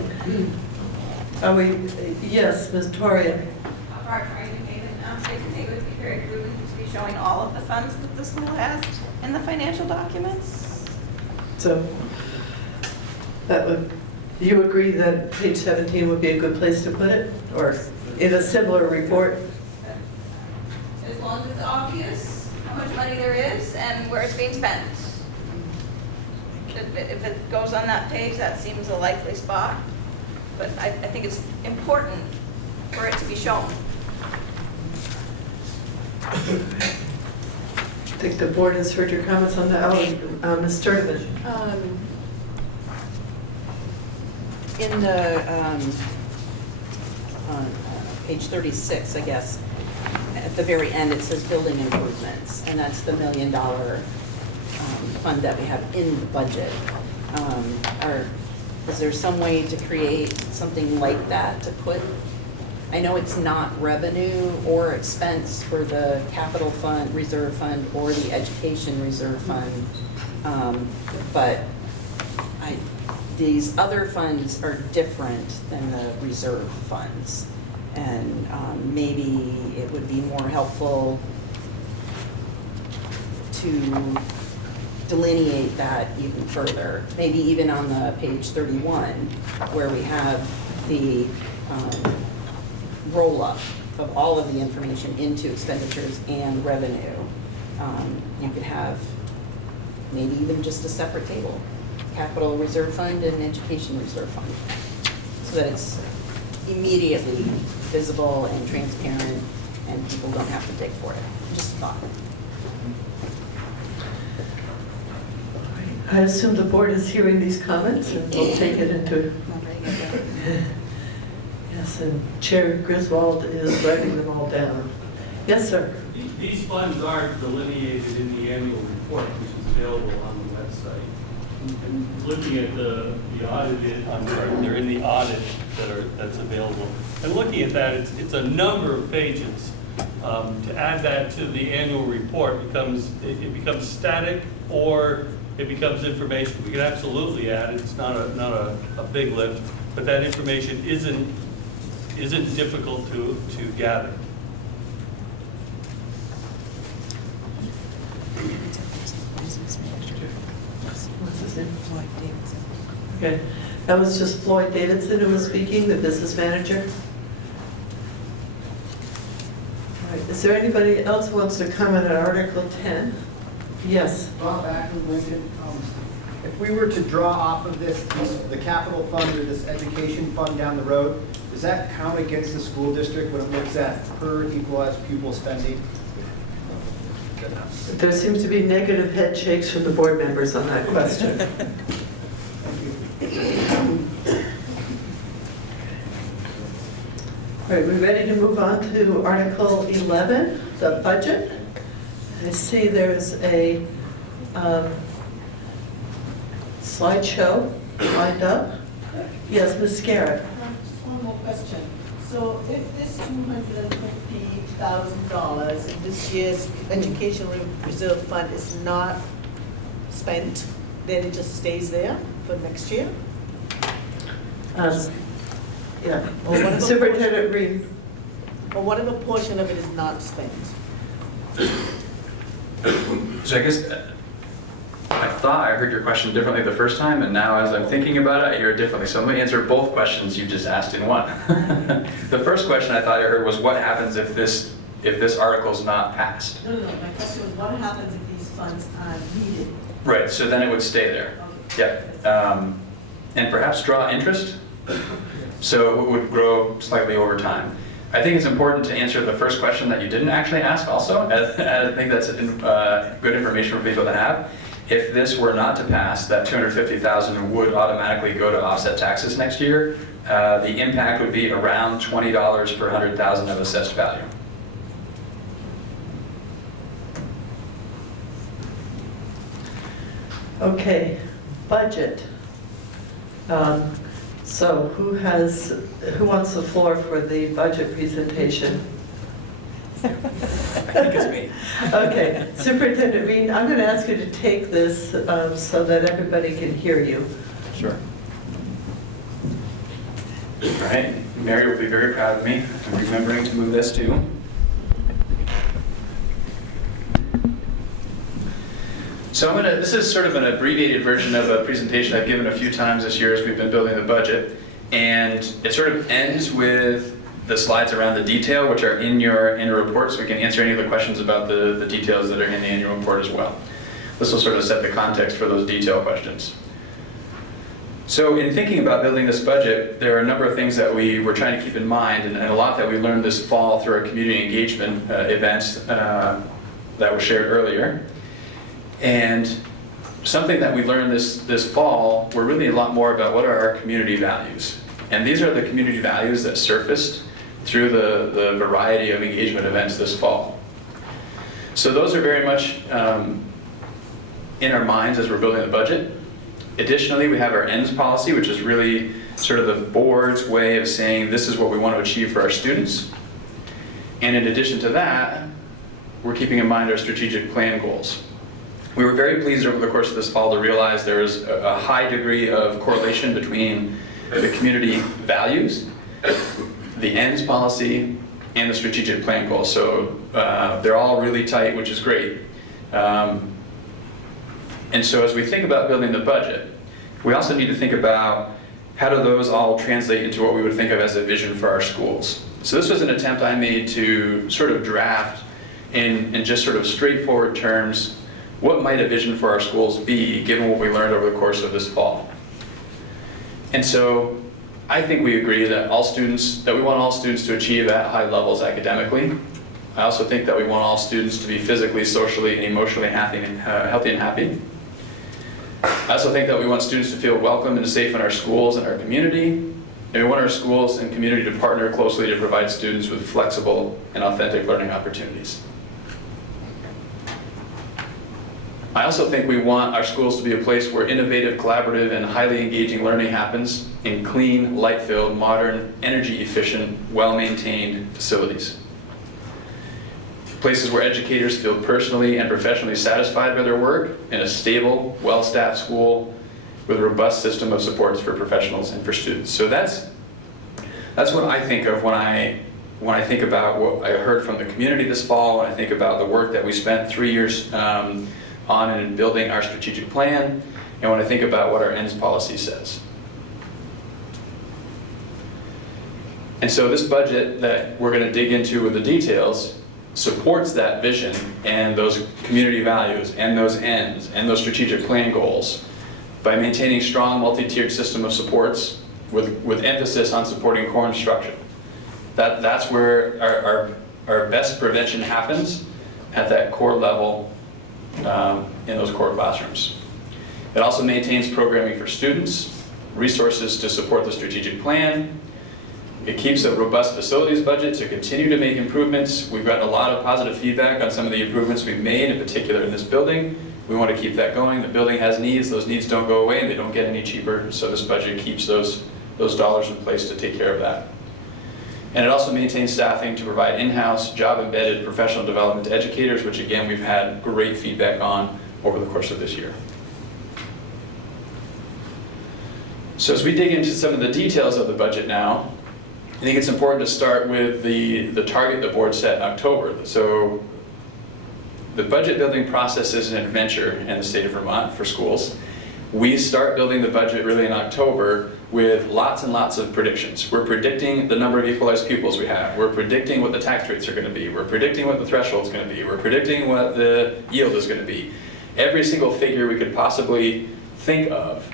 Are we, yes, Ms. Torian. I think it would be very prudent to be showing all of the funds that the school has in the financial documents. So that would, do you agree that page 17 would be a good place to put it, or in a similar report? As long as it's obvious how much money there is and where it's being spent. If it goes on that page, that seems a likely spot. but I think it's important for it to be shown. I think the board has heard your comments on that. Ms. Sturdivant. In the, on page 36, I guess, at the very end, it says building improvements, and that's the $1 million fund that we have in the budget. Is there some way to create something like that to put? I know it's not revenue or expense for the capital fund, reserve fund, or the education reserve fund, but these other funds are different than the reserve funds. And maybe it would be more helpful to delineate that even further. Maybe even on the page 31, where we have the roll-up of all of the information into expenditures and revenue. You could have maybe even just a separate table, capital reserve fund and education reserve fund, so that it's immediately visible and transparent and people don't have to dig for it. Just a thought. I assume the board is hearing these comments and we'll take it into. Yes, and Chair Griswold is writing them all down. Yes, sir. These funds are delineated in the annual report, which is available on the website. And looking at the audited, I'm sorry, they're in the audit that's available. And looking at that, it's a number of pages. To add that to the annual report it becomes static, or it becomes information. We can absolutely add it. It's not a big lift, but that information isn't difficult to gather. What's his name? Floyd Davidson. Okay, that was just Floyd Davidson who was speaking, the business manager. All right, is there anybody else who wants to comment on Article 10? Yes. Bob Ackman, Lincoln. If we were to draw off of this, the capital fund or this education fund down the road, does that count against the school district when it looks at per equalized pupil spending? There seems to be negative head shakes from the board members on that question. All right, we ready to move on to Article 11, the budget? I see there's a slideshow lined up. Yes, Ms. Scarrett. Just one more question. So if this $250,000 in this year's education reserve fund is not spent, then it just stays there for next year? Yeah, Superintendent Reed. Or whatever portion of it is not spent? So I guess I thought I heard your question differently the first time, and now as I'm thinking about it, I hear it differently. So let me answer both questions you just asked in one. The first question I thought I heard was, what happens if this article is not passed? No. My question was, what happens if these funds are needed? Right, so then it would stay there. Okay. Yeah. And perhaps draw interest, so it would grow slightly over time. I think it's important to answer the first question that you didn't actually ask also. I think that's good information for people to have. If this were not to pass, that $250,000 would automatically go to offset taxes next year. The impact would be around $20 per 100,000 of assessed value. Okay, budget. So who wants the floor for the budget presentation? I think it's me. Okay, Superintendent Reed, I'm going to ask you to take this so that everybody can hear you. Sure. All right, Mary will be very proud of me. I'm remembering to move this too. So this is sort of an abbreviated version of a presentation I've given a few times this year as we've been building the budget. And it sort of ends with the slides around the detail, which are in your annual report, so we can answer any of the questions about the details that are in the annual report as well. This will sort of set the context for those detail questions. So in thinking about building this budget, there are a number of things that we were trying to keep in mind, and a lot that we learned this fall through our community engagement events that were shared earlier. And something that we learned this fall were really a lot more about what are our community values. And these are the community values that surfaced through the variety of engagement events this fall. So those are very much in our minds as we're building the budget. Additionally, we have our ends policy, which is really sort of the board's way of saying this is what we want to achieve for our students. And in addition to that, we're keeping in mind our strategic plan goals. We were very pleased over the course of this fall to realize there is a high degree of correlation between the community values, the ends policy, and the strategic plan goals. So they're all really tight, which is great. And so as we think about building the budget, we also need to think about how do those all translate into what we would think of as a vision for our schools. So this was an attempt I made to sort of draft in just sort of straightforward terms, what might a vision for our schools be given what we learned over the course of this fall. And so I think we agree that we want all students to achieve at high levels academically. I also think that we want all students to be physically, socially, and emotionally healthy and happy. I also think that we want students to feel welcome and safe in our schools and our community. And we want our schools and community to partner closely to provide students with flexible and authentic learning opportunities. I also think we want our schools to be a place where innovative, collaborative, and highly engaging learning happens in clean, light-filled, modern, energy-efficient, well-maintained facilities. Places where educators feel personally and professionally satisfied by their work in a stable, well-staffed school with a robust system of supports for professionals and for students. So that's what I think of when I think about what I heard from the community this fall, when I think about the work that we spent 3 years on in building our strategic plan, and when I think about what our ends policy says. And so this budget that we're going to dig into with the details supports that vision and those community values and those ends and those strategic plan goals by maintaining strong multi-tiered system of supports with emphasis on supporting core instruction. That's where our best prevention happens, at that core level in those core classrooms. It also maintains programming for students, resources to support the strategic plan. It keeps a robust facilities budget to continue to make improvements. We've gotten a lot of positive feedback on some of the improvements we've made, in particular in this building. We want to keep that going. The building has needs. Those needs don't go away and they don't get any cheaper. So this budget keeps those dollars in place to take care of that. And it also maintains staffing to provide in-house, job-embedded professional development to educators, which again, we've had great feedback on over the course of this year. So as we dig into some of the details of the budget now, I think it's important to start with the target the board set in October. So the budget building process is an adventure in the state of Vermont for schools. We start building the budget really in October with lots and lots of predictions. We're predicting the number of equalized pupils we have. We're predicting what the tax rates are going to be. We're predicting what the threshold is going to be. We're predicting what the yield is going to be. Every single figure we could possibly think of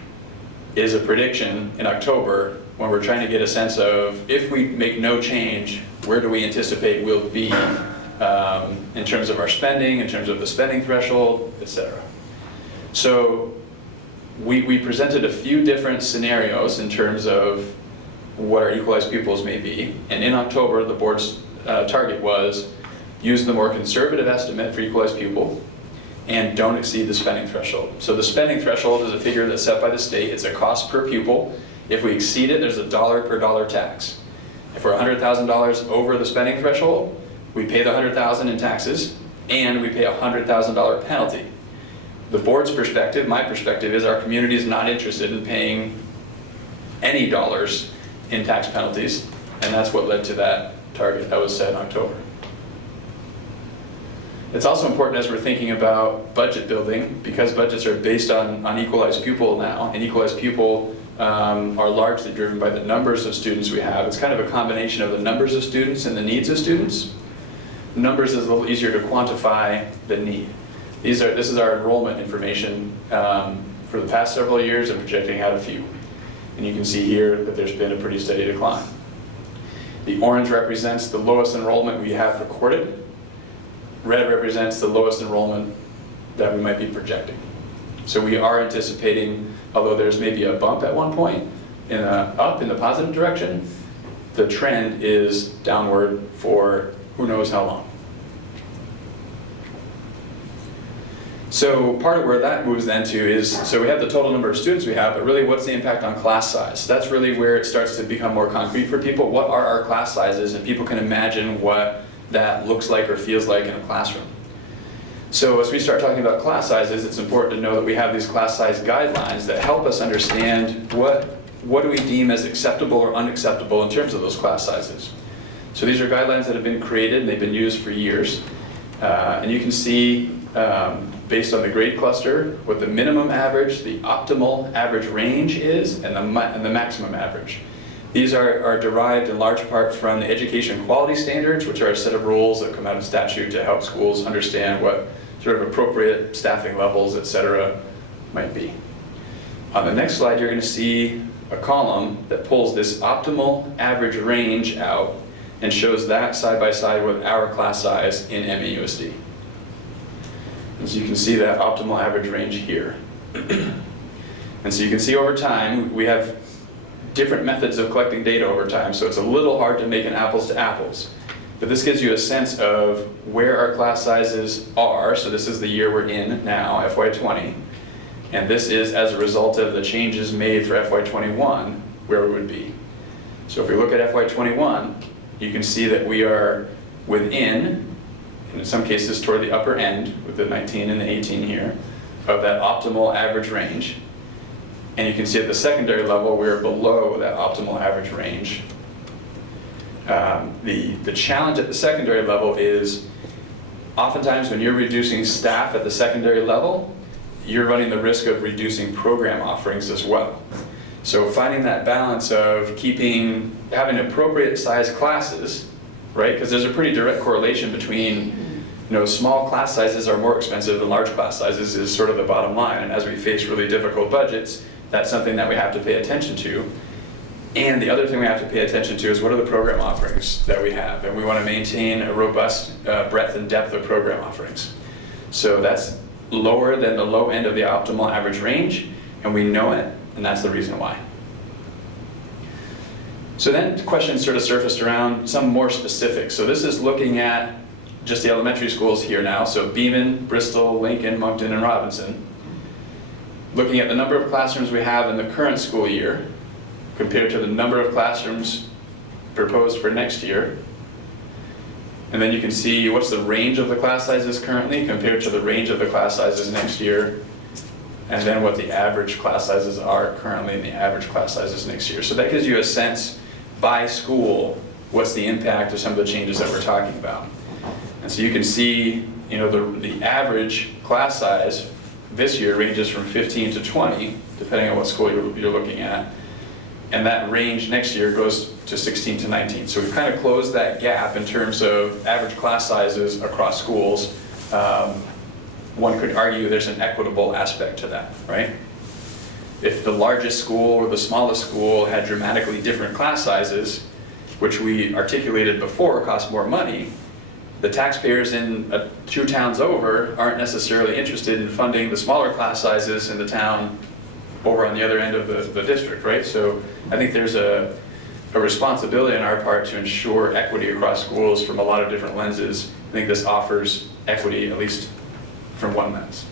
is a prediction in October when we're trying to get a sense of, if we make no change, where do we anticipate we'll be in terms of our spending, in terms of the spending threshold, etc. So we presented a few different scenarios in terms of what our equalized pupils may be. And in October, the board's target was use the more conservative estimate for equalized pupil and don't exceed the spending threshold. So the spending threshold is a figure that's set by the state. It's a cost per pupil. If we exceed it, there's a dollar per dollar tax. If we're $100,000 over the spending threshold, we pay the $100,000 in taxes and we pay a $100,000 penalty. The board's perspective, my perspective, is our community is not interested in paying any dollars in tax penalties, and that's what led to that target that was set in October. It's also important as we're thinking about budget building, because budgets are based on equalized pupil now, and equalized pupil are largely driven by the numbers of students we have. It's kind of a combination of the numbers of students and the needs of students. Numbers is a little easier to quantify than need. This is our enrollment information for the past several years and projecting out a few. And you can see here that there's been a pretty steady decline. The orange represents the lowest enrollment we have recorded. Red represents the lowest enrollment that we might be projecting. So we are anticipating, although there's maybe a bump at one point, up in the positive direction, the trend is downward for who knows how long. So part of where that moves then to is, so we have the total number of students we have, but really what's the impact on class size? That's really where it starts to become more concrete for people. What are our class sizes? And people can imagine what that looks like or feels like in a classroom. So as we start talking about class sizes, it's important to know that we have these class size guidelines that help us understand what do we deem as acceptable or unacceptable in terms of those class sizes. So these are guidelines that have been created and they've been used for years. And you can see, based on the grade cluster, what the minimum average, the optimal average range is, and the maximum average. These are derived in large part from the education quality standards, which are a set of rules that come out of statute to help schools understand what sort of appropriate staffing levels, et cetera, might be. On the next slide, you're going to see a column that pulls this optimal average range out and shows that side by side with our class size in MAUSD. And so you can see that optimal average range here. And so you can see over time, we have different methods of collecting data over time, so it's a little hard to make an apples to apples. But this gives you a sense of where our class sizes are. So this is the year we're in now, FY20. And this is as a result of the changes made for FY21, where we would be. So if we look at FY21, you can see that we are within, in some cases toward the upper end, with the 19 and the 18 here, of that optimal average range. And you can see at the secondary level, we're below that optimal average range. The challenge at the secondary level is, oftentimes when you're reducing staff at the secondary level, you're running the risk of reducing program offerings as well. So finding that balance of having appropriate size classes, right? Because there's a pretty direct correlation between, small class sizes are more expensive than large class sizes is sort of the bottom line. And as we face really difficult budgets, that's something that we have to pay attention to. And the other thing we have to pay attention to is what are the program offerings that we have? And we want to maintain a robust breadth and depth of program offerings. So that's lower than the low end of the optimal average range, and we know it, and that's the reason why. So then questions sort of surfaced around some more specific. So this is looking at just the elementary schools here now, so Beeman, Bristol, Lincoln, Moncton, and Robinson. Looking at the number of classrooms we have in the current school year compared to the number of classrooms proposed for next year. And then you can see what's the range of the class sizes currently compared to the range of the class sizes next year, and then what the average class sizes are currently and the average class sizes next year. So that gives you a sense by school what's the impact of some of the changes that we're talking about. And so you can see, the average class size this year ranges from 15 to 20, depending on what school you're looking at. And that range next year goes to 16 to 19. So we've kind of closed that gap in terms of average class sizes across schools. One could argue there's an equitable aspect to that, right? If the largest school or the smallest school had dramatically different class sizes, which we articulated before cost more money, the taxpayers in 2 towns over aren't necessarily interested in funding the smaller class sizes in the town over on the other end of the district, right? So I think there's a responsibility on our part to ensure equity across schools from a lot of different lenses. I think this offers equity, at least from one lens.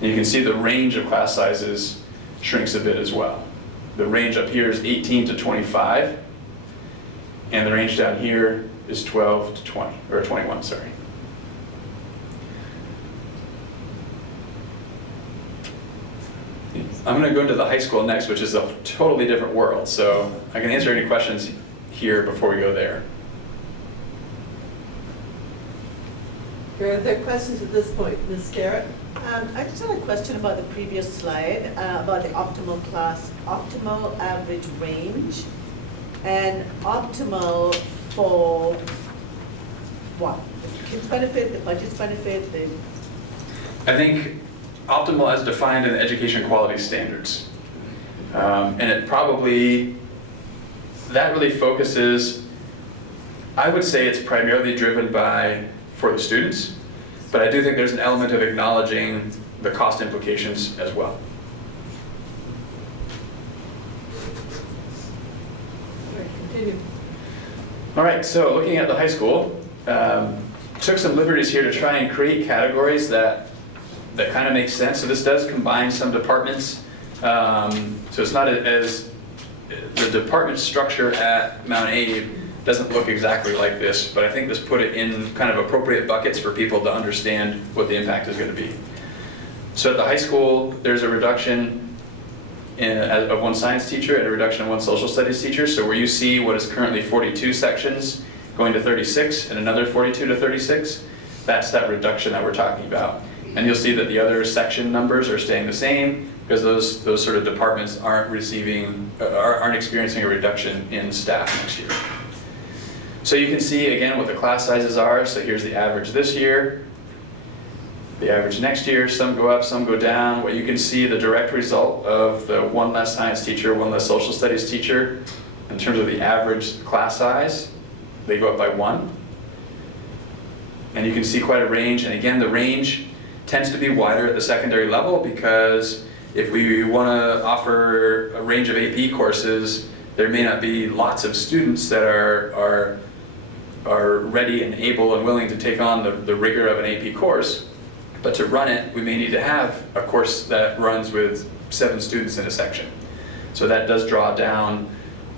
And you can see the range of class sizes shrinks a bit as well. The range up here is 18 to 25, and the range down here is 12 to 20, or 21, sorry. I'm going to go into the high school next, which is a totally different world. So I can answer any questions here before we go there. Are there questions at this point, Ms. Garrett? I just had a question about the previous slide, about the optimal average range, and optimal for what? The kids benefit, the budgets benefit, I think optimal as defined in the education quality standards. And it probably, that really focuses, I would say it's primarily driven for the students, but I do think there's an element of acknowledging the cost implications as well. All right, so looking at the high school, took some liberties here to try and create categories that kind of make sense. So this does combine some departments. So it's not as, the department structure at Mount Abe doesn't look exactly like this, but I think this put it in kind of appropriate buckets for people to understand what the impact is going to be. So at the high school, there's a reduction of one science teacher and a reduction of one social studies teacher. So where you see what is currently 42 sections going to 36 and another 42 to 36, that's that reduction that we're talking about. And you'll see that the other section numbers are staying the same because those sort of departments aren't experiencing a reduction in staff next year. So you can see again what the class sizes are. So here's the average this year, the average next year. Some go up, some go down. What you can see the direct result of the one less science teacher, one less social studies teacher in terms of the average class size, they go up by 1. And you can see quite a range. And again, the range tends to be wider at the secondary level because if we want to offer a range of AP courses, there may not be lots of students that are ready and able and willing to take on the rigor of an AP course. But to run it, we may need to have a course that runs with 7 students in a section. So that does draw down.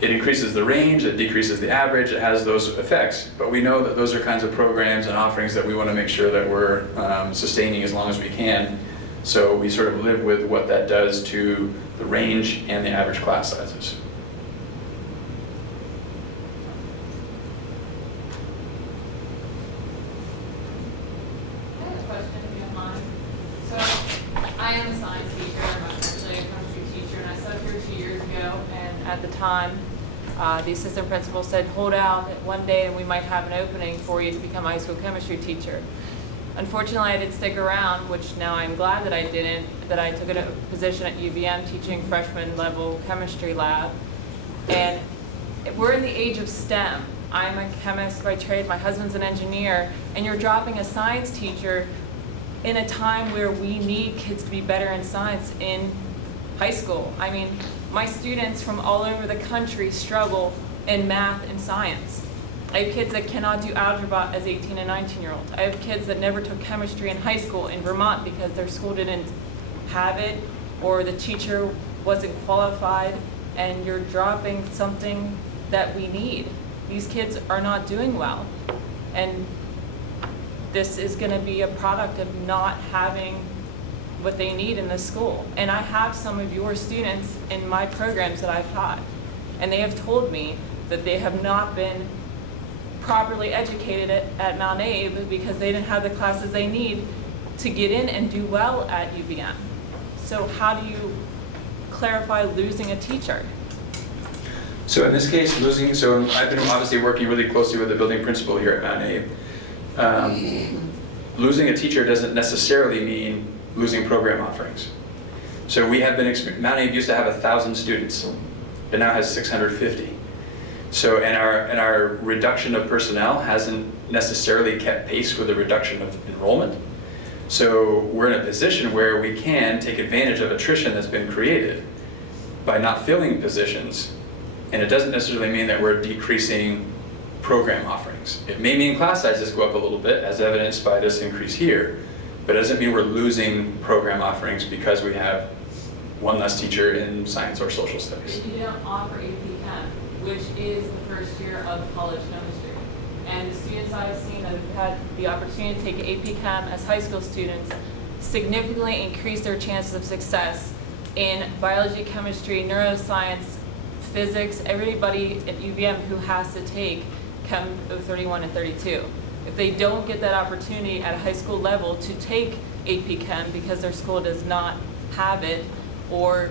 It increases the range, it decreases the average, it has those effects. But we know that those are kinds of programs and offerings that we want to make sure that we're sustaining as long as we can. So we sort of live with what that does to the range and the average class sizes. I have a question, if you don't mind. So, I am a science teacher, I'm actually a chemistry teacher, and I sat here 2 years ago, and at the time, the assistant principal said, hold out one day and we might have an opening for you to become a high school chemistry teacher. Unfortunately, I didn't stick around, which now I'm glad that I didn't, that I took a position at UVM teaching freshman level chemistry lab. And we're in the age of STEM. I'm a chemist by trade, my husband's an engineer, and you're dropping a science teacher in a time where we need kids to be better in science in high school. I mean, my students from all over the country struggle in math and science. I have kids that cannot do algebra as 18 and 19-year-olds. I have kids that never took chemistry in high school in Vermont because their school didn't have it or the teacher wasn't qualified, and you're dropping something that we need. These kids are not doing well, and this is going to be a product of not having what they need in the school. And I have some of your students in my programs that I've taught, and they have told me that they have not been properly educated at Mount Abe because they didn't have the classes they need to get in and do well at UVM. So how do you clarify losing a teacher? So in this case, so I've been obviously working really closely with the building principal here at Mount Abe. Losing a teacher doesn't necessarily mean losing program offerings. So we have been, Mount Abe used to have 1,000 students. It now has 650. So, and our reduction of personnel hasn't necessarily kept pace with the reduction of enrollment. So we're in a position where we can take advantage of attrition that's been created by not filling positions. And it doesn't necessarily mean that we're decreasing program offerings. It may mean class sizes go up a little bit, as evidenced by this increase here, but it doesn't mean we're losing program offerings because we have one less teacher in science or social studies. If you don't offer AP Chem, which is the first year of college chemistry, and the students I've seen that have had the opportunity to take AP Chem as high school students significantly increase their chances of success in biology, chemistry, neuroscience, physics, everybody at UVM who has to take Chem 31 and 32. If they don't get that opportunity at a high school level to take AP Chem because their school does not have it, or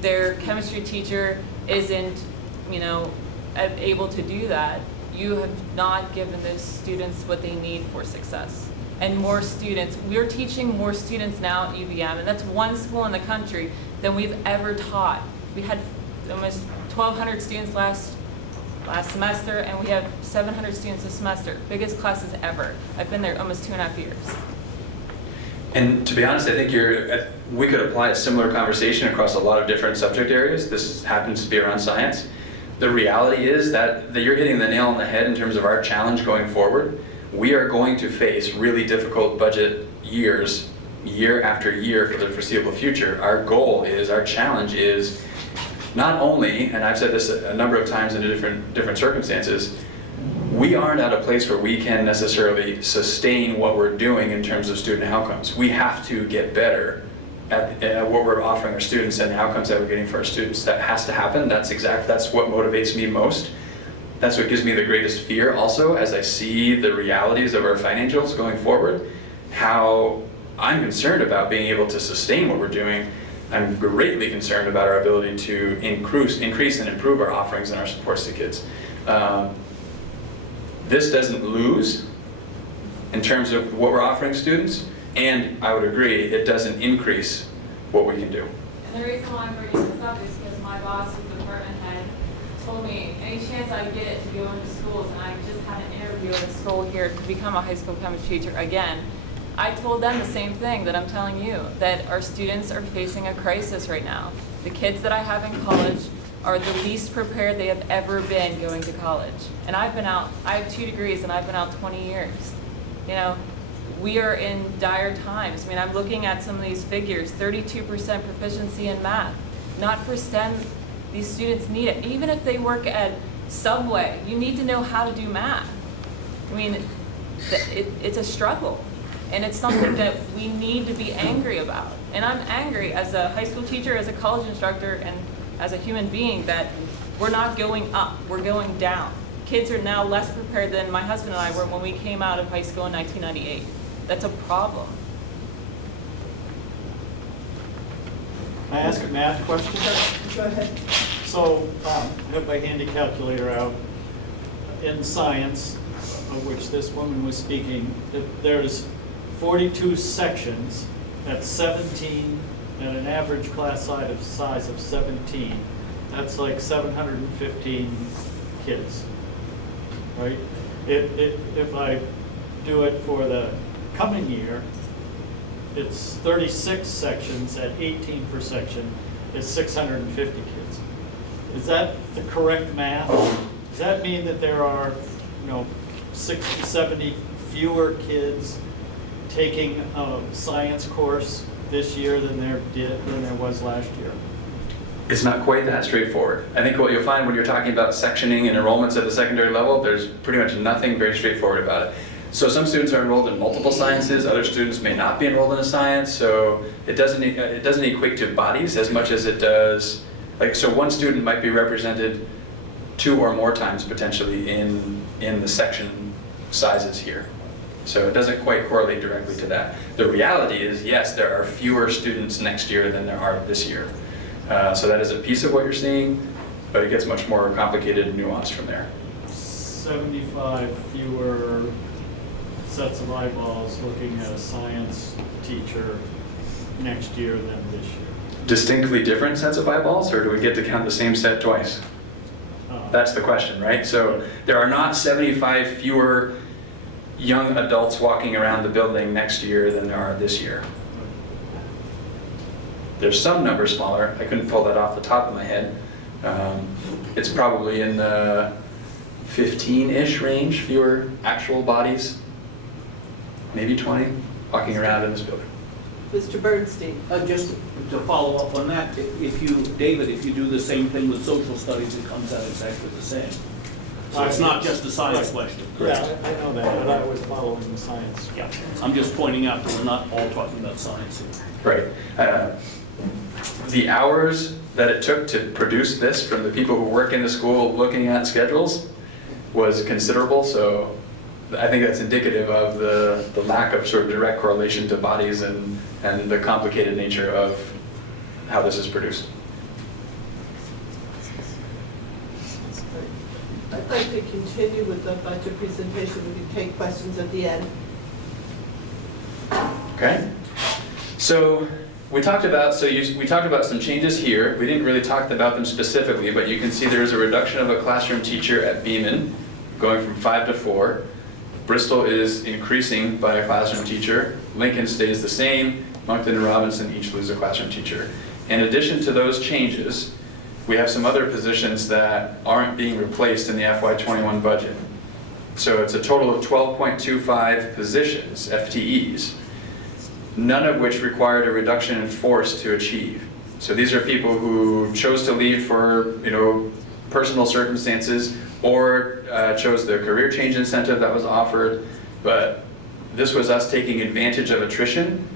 their chemistry teacher isn't, able to do that, you have not given those students what they need for success. And more students, we're teaching more students now at UVM, and that's one school in the country than we've ever taught We had almost 1,200 students last semester, and we have 700 students this semester. Biggest classes ever. I've been there almost 2.5 years. And to be honest, I think we could apply a similar conversation across a lot of different subject areas. This happens to be around science. The reality is that you're hitting the nail on the head in terms of our challenge going forward. We are going to face really difficult budget years, year after year for the foreseeable future. Our goal is, our challenge is not only, and I've said this a number of times in different circumstances, we aren't at a place where we can necessarily sustain what we're doing in terms of student outcomes. We have to get better at what we're offering our students and the outcomes that we're getting for our students. That has to happen. That's what motivates me most. That's what gives me the greatest fear also, as I see the realities of our financials going forward, how I'm concerned about being able to sustain what we're doing. I'm greatly concerned about our ability to increase and improve our offerings and our supports to kids. This doesn't lose in terms of what we're offering students, and I would agree, it doesn't increase what we can do. And the reason why I'm bringing this up is because my boss, who's the department head, told me any chance I get to go into schools, and I just had an interview at a school here to become a high school chemistry teacher again. I told them the same thing that I'm telling you, that our students are facing a crisis right now. The kids that I have in college are the least prepared they have ever been going to college. And I've been out, I have 2 degrees and I've been out 20 years. You know, we are in dire times. I mean, I'm looking at some of these figures, 32% proficiency in math. Not for STEM, these students need it. Even if they work at Subway, you need to know how to do math. I mean, it's a struggle. And it's something that we need to be angry about. And I'm angry as a high school teacher, as a college instructor, and as a human being that we're not going up, we're going down. Kids are now less prepared than my husband and I were when we came out of high school in 1998. That's a problem. Can I ask a math question? Go ahead. So I have my handy calculator out. In science, of which this woman was speaking, there's 42 sections at 17 and an average class size of 17. That's like 715 kids, right? If I do it for the coming year, it's 36 sections at 18 per section, is 650 kids. Is that the correct math? Does that mean that there are, 60, 70 fewer kids taking a science course this year than there was last year? It's not quite that straightforward. I think what you'll find when you're talking about sectioning and enrollments at the secondary level, there's pretty much nothing very straightforward about it. So some students are enrolled in multiple sciences, other students may not be enrolled in a science, so it doesn't equate to bodies as much as it does, so one student might be represented 2 or more times potentially in the section sizes here. So it doesn't quite correlate directly to that. The reality is, yes, there are fewer students next year than there are this year. So that is a piece of what you're seeing, but it gets much more complicated and nuanced from there. 75 fewer sets of eyeballs looking at a science teacher next year than this year. Distinctly different sets of eyeballs, or do we get to count the same set twice? That's the question, right? So there are not 75 fewer young adults walking around the building next year than there are this year. There's some number smaller. I couldn't pull that off the top of my head. It's probably in the 15-ish range, fewer actual bodies, maybe 20, walking around in this building. Mr. Bernstein. Just to follow up on that, David, if you do the same thing with social studies, it comes out exactly the same. So it's not just a science question. Yeah, I know that, but I was following the science. Yeah, I'm just pointing out that we're not all talking about science here. Right. The hours that it took to produce this from the people who work in the school looking at schedules was considerable, so I think that's indicative of the lack of sort of direct correlation to bodies and the complicated nature of how this is produced. I'd like to continue with the budget presentation. We can take questions at the end. Okay. So we talked about some changes here. We didn't really talk about them specifically, but you can see there is a reduction of a classroom teacher at Beaman, going from 5 to 4. Bristol is increasing by a classroom teacher. Lincoln stays the same. Moncton and Robinson each lose a classroom teacher. In addition to those changes, we have some other positions that aren't being replaced in the FY21 budget. So it's a total of 12.25 positions, FTEs, none of which required a reduction in force to achieve. So these are people who chose to leave for, personal circumstances, or chose the career change incentive that was offered. But this was us taking advantage of attrition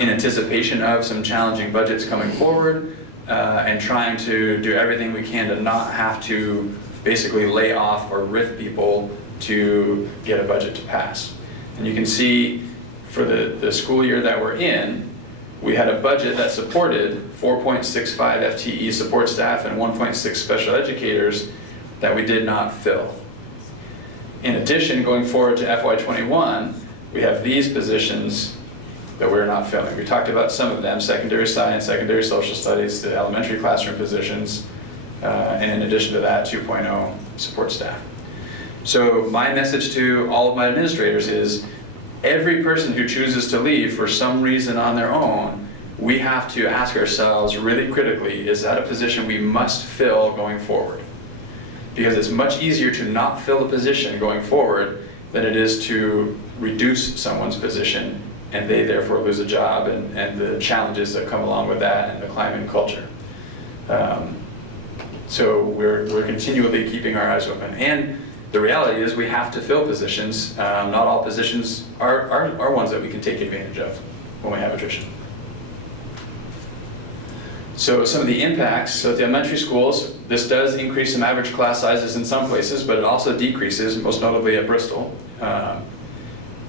in anticipation of some challenging budgets coming forward, and trying to do everything we can to not have to basically lay off or RIF people to get a budget to pass. And you can see for the school year that we're in, we had a budget that supported 4.65 FTE support staff and 1.6 special educators that we did not fill. In addition, going forward to FY21, we have these positions that we're not filling. We talked about some of them: secondary science, secondary social studies, the elementary classroom positions, and in addition to that, 2.0 support staff. So my message to all of my administrators is, every person who chooses to leave for some reason on their own, we have to ask ourselves really critically, is that a position we must fill going forward? Because it's much easier to not fill a position going forward than it is to reduce someone's position and they therefore lose a job, and the challenges that come along with that, and the climate and culture. So we're continually keeping our eyes open. And the reality is we have to fill positions. Not all positions are ones that we can take advantage of when we have attrition. So some of the impacts, so at the elementary schools, this does increase some average class sizes in some places, but it also decreases, most notably at Bristol.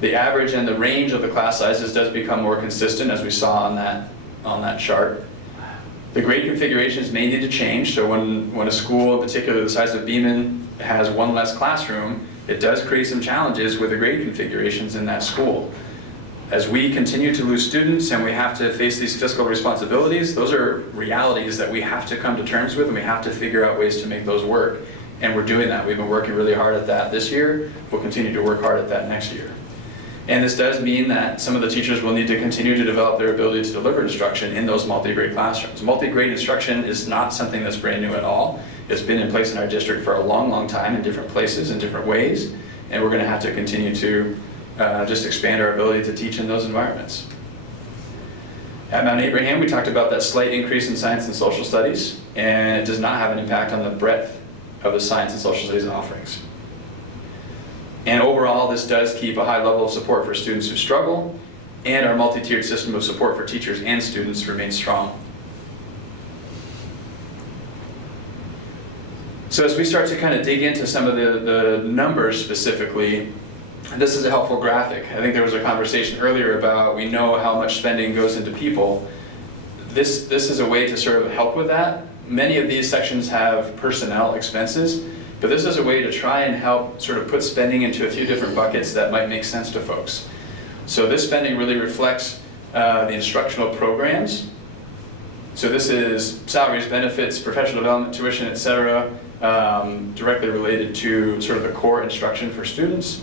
The average and the range of the class sizes does become more consistent, as we saw on that chart. The grade configurations may need to change, so when a school, in particular the size of Beaman, has one less classroom, it does create some challenges with the grade configurations in that school. As we continue to lose students and we have to face these fiscal responsibilities, those are realities that we have to come to terms with, and we have to figure out ways to make those work. And we're doing that. We've been working really hard at that this year. We'll continue to work hard at that next year. And this does mean that some of the teachers will need to continue to develop their ability to deliver instruction in those multi-grade classrooms. Multi-grade instruction is not something that's brand new at all. It's been in place in our district for a long, long time in different places, in different ways, and we're going to have to continue to just expand our ability to teach in those environments. At Mount Abraham, we talked about that slight increase in science and social studies, and it does not have an impact on the breadth of the science and social studies offerings. And overall, this does keep a high level of support for students who struggle, and our multi-tiered system of support for teachers and students remains strong. So as we start to kind of dig into some of the numbers specifically, this is a helpful graphic. I think there was a conversation earlier about we know how much spending goes into people. This is a way to sort of help with that. Many of these sections have personnel expenses, but this is a way to try and help sort of put spending into a few different buckets that might make sense to folks. So this spending really reflects the instructional programs. So this is salaries, benefits, professional development, tuition, etc., directly related to sort of the core instruction for students.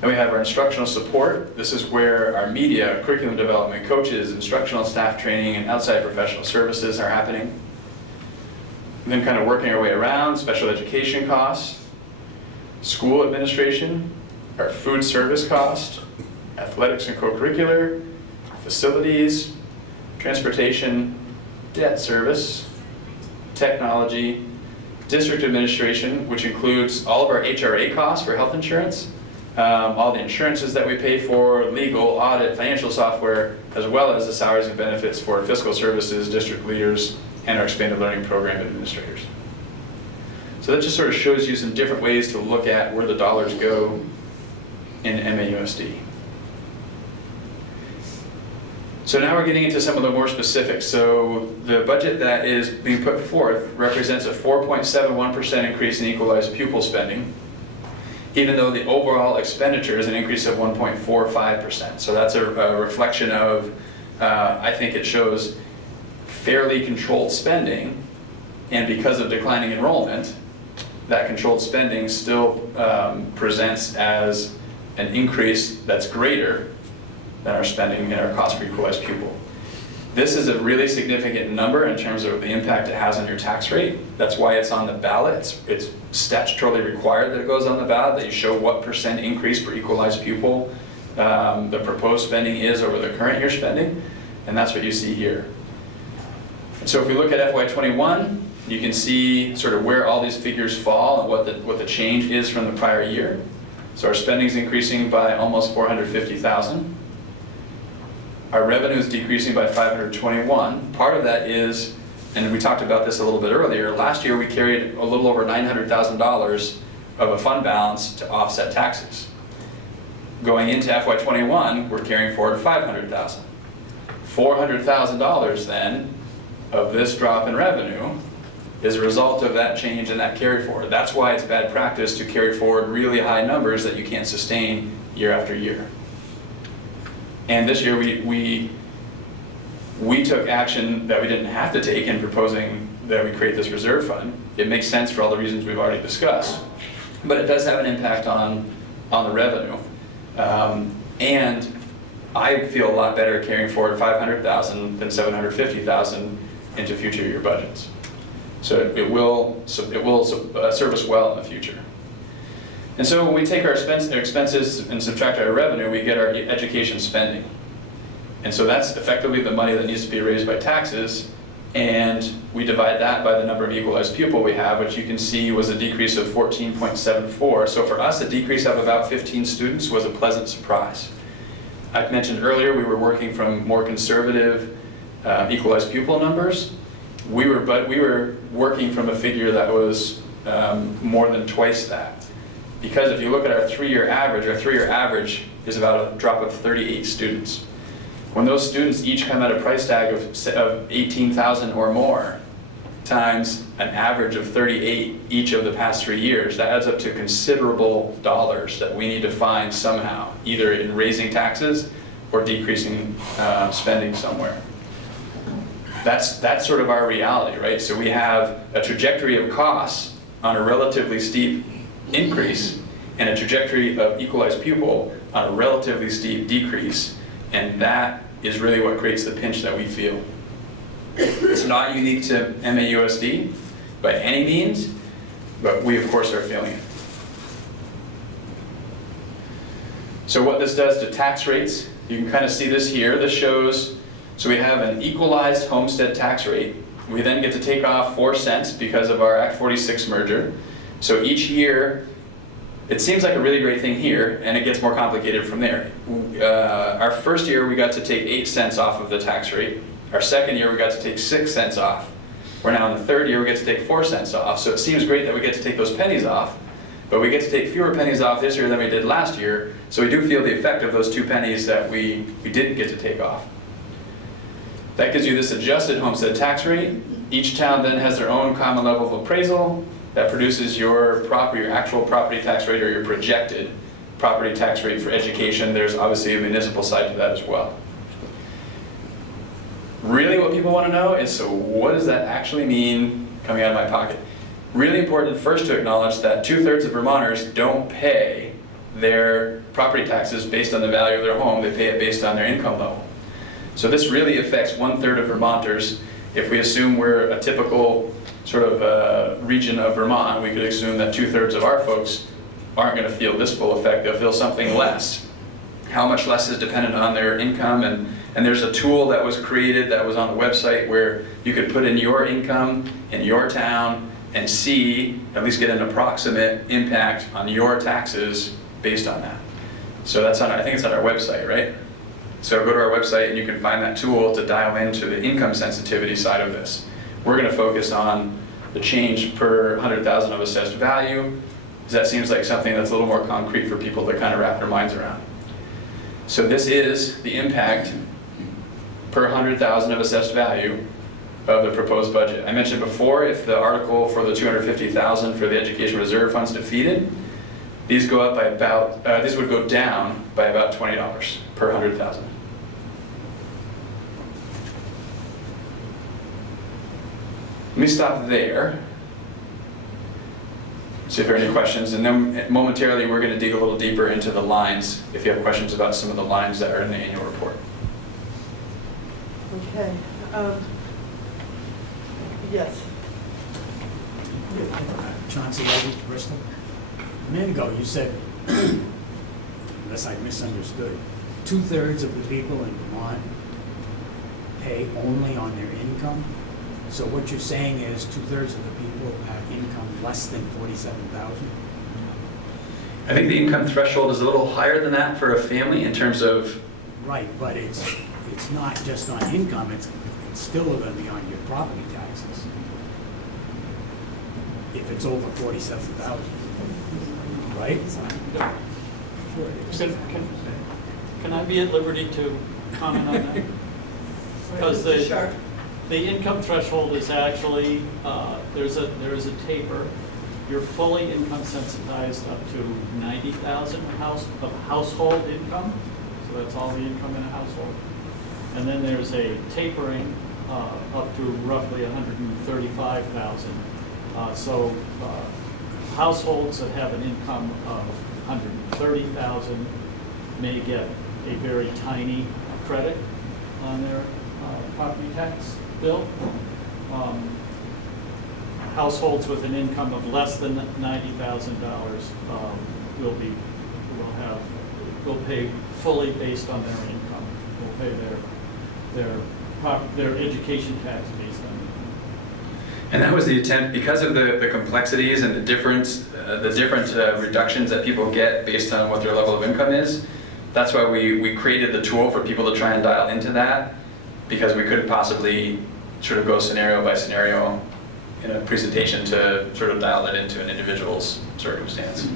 Then we have our instructional support. This is where our media, curriculum development, coaches, instructional staff training, and outside professional services are happening. And then kind of working our way around, special education costs, school administration, our food service cost, athletics and co-curricular, facilities, transportation, debt service, technology, district administration, which includes all of our HRA costs for health insurance, all the insurances that we pay for, legal, audit, financial software, as well as the salaries and benefits for fiscal services, district leaders, and our expanded learning program administrators. So that just sort of shows you some different ways to look at where the dollars go in MAUSD. So now we're getting into some of the more specifics. So the budget that is being put forth represents a 4.71% increase in equalized pupil spending, even though the overall expenditure is an increase of 1.45%. So that's a reflection of I think it shows fairly controlled spending, and because of declining enrollment, that controlled spending still presents as an increase that's greater than our spending in our cost per equalized pupil. This is a really significant number in terms of the impact it has on your tax rate. That's why it's on the ballot. It's statutorily required that it goes on the ballot, that you show what % increase per equalized pupil the proposed spending is over the current year spending, and that's what you see here. And so if we look at FY21, you can see sort of where all these figures fall and what the change is from the prior year. So our spending is increasing by almost $450,000. Our revenue is decreasing by $521. Part of that is, and we talked about this a little bit earlier, last year we carried a little over $900,000 of a fund balance to offset taxes. Going into FY21, we're carrying forward $500,000. $400,000 then of this drop in revenue is a result of that change and that carry forward. That's why it's bad practice to carry forward really high numbers that you can't sustain year after year. And this year we took action that we didn't have to take in proposing that we create this reserve fund. It makes sense for all the reasons we've already discussed, but it does have an impact on the revenue. And I feel a lot better carrying forward $500,000 than $750,000 into future year budgets. So it will serve us well in the future. And so when we take our expenses and subtract our revenue, we get our education spending. And so that's effectively the money that needs to be raised by taxes, and we divide that by the number of equalized pupil we have, which you can see was a decrease of 14.74. So for us, a decrease of about 15 students was a pleasant surprise. I mentioned earlier we were working from more conservative equalized pupil numbers. We were working from a figure that was more than twice that. Because if you look at our 3-year average is about a drop of 38 students. When those students each come at a price tag of 18,000 or more, times an average of 38 each of the past 3 years, that adds up to considerable dollars that we need to find somehow, either in raising taxes or decreasing spending somewhere. That's sort of our reality, right? So we have a trajectory of costs on a relatively steep increase and a trajectory of equalized pupil on a relatively steep decrease, and that is really what creates the pinch that we feel. It's not unique to MAUSD by any means, but we of course are feeling it. So what this does to tax rates, you can kind of see this here. This shows, so we have an equalized homestead tax rate. We then get to take off 4 cents because of our Act 46 merger. So each year, it seems like a really great thing here, and it gets more complicated from there. Our first year, we got to take 8 cents off of the tax rate. Our second year, we got to take 6 cents off. We're now in the third year, we get to take 4 cents off. So it seems great that we get to take those pennies off, but we get to take fewer pennies off this year than we did last year. So we do feel the effect of those 2 pennies that we didn't get to take off. That gives you this adjusted homestead tax rate. Each town then has their own common level of appraisal that produces your actual property tax rate or your projected property tax rate for education. There's obviously a municipal side to that as well. Really what people want to know is, so what does that actually mean coming out of my pocket? Really important first to acknowledge that 2/3 of Vermonters don't pay their property taxes based on the value of their home. They pay it based on their income level. So this really affects 1/3 of Vermonters. If we assume we're a typical sort of region of Vermont, we could assume that 2/3 of our folks aren't going to feel this full effect. They'll feel something less. How much less is dependent on their income, and there's a tool that was created that was on the website where you could put in your income in your town and see, at least get an approximate impact on your taxes based on that. So that's on, I think it's on our website, right? So go to our website and you can find that tool to dial into the income sensitivity side of this. We're going to focus on the change per 100,000 of assessed value, because that seems like something that's a little more concrete for people to kind of wrap their minds around. So this is the impact per 100,000 of assessed value of the proposed budget. I mentioned before, if the article for the $250,000 for the education reserve fund's defeated, these go up by these would go down by about $20 per 100,000. Let me stop there. See if there are any questions, and then momentarily we're going to dig a little deeper into the lines if you have questions about some of the lines that are in the annual report. Okay. Yes. Chauncey Levy, Bristol. A minute ago, you said, unless I misunderstood, 2/3 of the people in Vermont pay only on their income. So what you're saying is 2/3 of the people have income less than $47,000? I think the income threshold is a little higher than that for a family in terms of... Right, but it's not just on income, it's still going to be on your property taxes. If it's over 47,000, right? Sure. Can I be at liberty to comment on that? Because the income threshold is actually, there is a taper. You're fully income sensitized up to 90,000 of household income. So that's all the income in a household. And then there's a tapering up to roughly 135,000. So households that have an income of 130,000 may get a very tiny credit on their property tax bill. Households with an income of less than $90,000 will pay fully based on their income. Will pay their education tax based on income. And that was the attempt, because of the complexities and the different reductions that people get based on what their level of income is. That's why we created the tool for people to try and dial into that, because we couldn't possibly sort of go scenario by scenario in a presentation to sort of dial that into an individual's circumstance.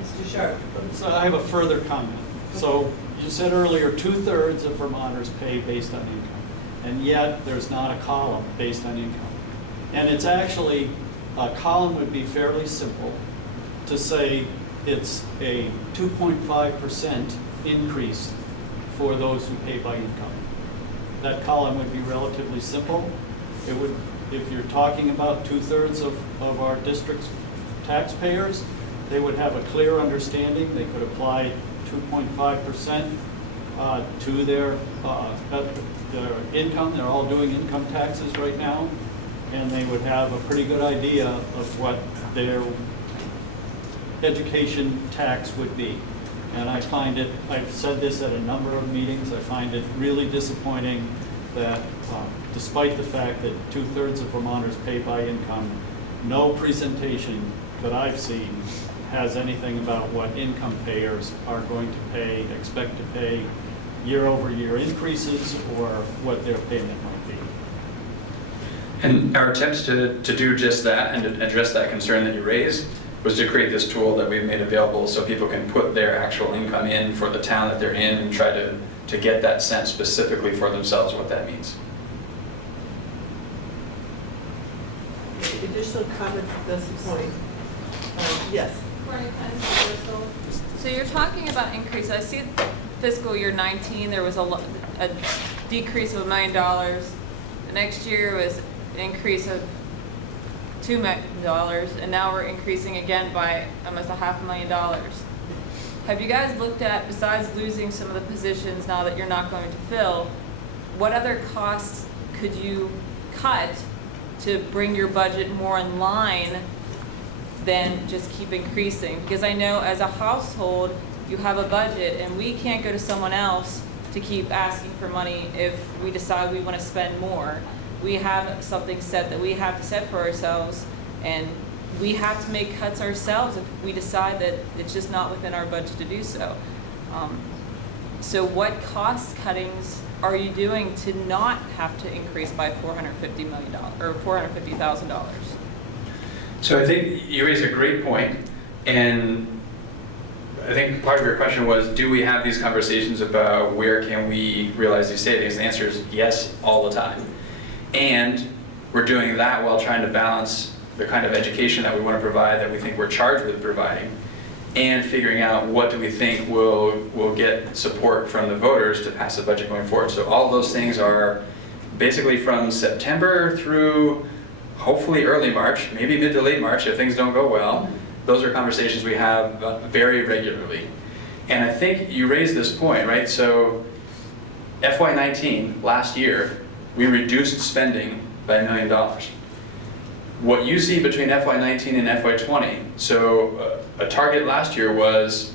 Mr. Sharp. So I have a further comment. So you said earlier 2/3 of Vermonters pay based on income, and yet there's not a column based on income. And it's actually, a column would be fairly simple to say it's a 2.5% increase for those who pay by income. That column would be relatively simple. It would, if you're talking about 2/3 of our district's taxpayers, they would have a clear understanding. They could apply 2.5% to their income. They're all doing income taxes right now, and they would have a pretty good idea of what their education tax would be. And I find it, I've said this at a number of meetings, I find it really disappointing that despite the fact that 2/3 of Vermonters pay by income, no presentation that I've seen has anything about what income payers are going to pay, expect to pay year-over-year increases, or what their payment might be. And our attempts to do just that and to address that concern that you raised was to create this tool that we've made available so people can put their actual income in for the town that they're in and try to get that sense specifically for themselves what that means. Additional comments at this point? Yes. So you're talking about increase. I see fiscal year 19, there was a decrease of $1 million. The next year was an increase of $2 million, and now we're increasing again by almost $500,000. Have you guys looked at, besides losing some of the positions now that you're not going to fill, what other costs could you cut to bring your budget more in line than just keep increasing? Because I know as a household, you have a budget, and we can't go to someone else to keep asking for money if we decide we want to spend more. We have something set that we have to set for ourselves, and we have to make cuts ourselves if we decide that it's just not within our budget to do so. So what cost cuttings are you doing to not have to increase by $450 million or $450,000? So I think you raise a great point, and I think part of your question was, do we have these conversations about where can we realize these savings? The answer is yes, all the time. And we're doing that while trying to balance the kind of education that we want to provide, that we think we're charged with providing, and figuring out what do we think will get support from the voters to pass the budget going forward. So all of those things are basically from September through hopefully early March, maybe mid to late March if things don't go well. Those are conversations we have very regularly. And I think you raised this point, right? So FY19, last year, we reduced spending by $1 million. What you see between FY19 and FY20, so a target last year was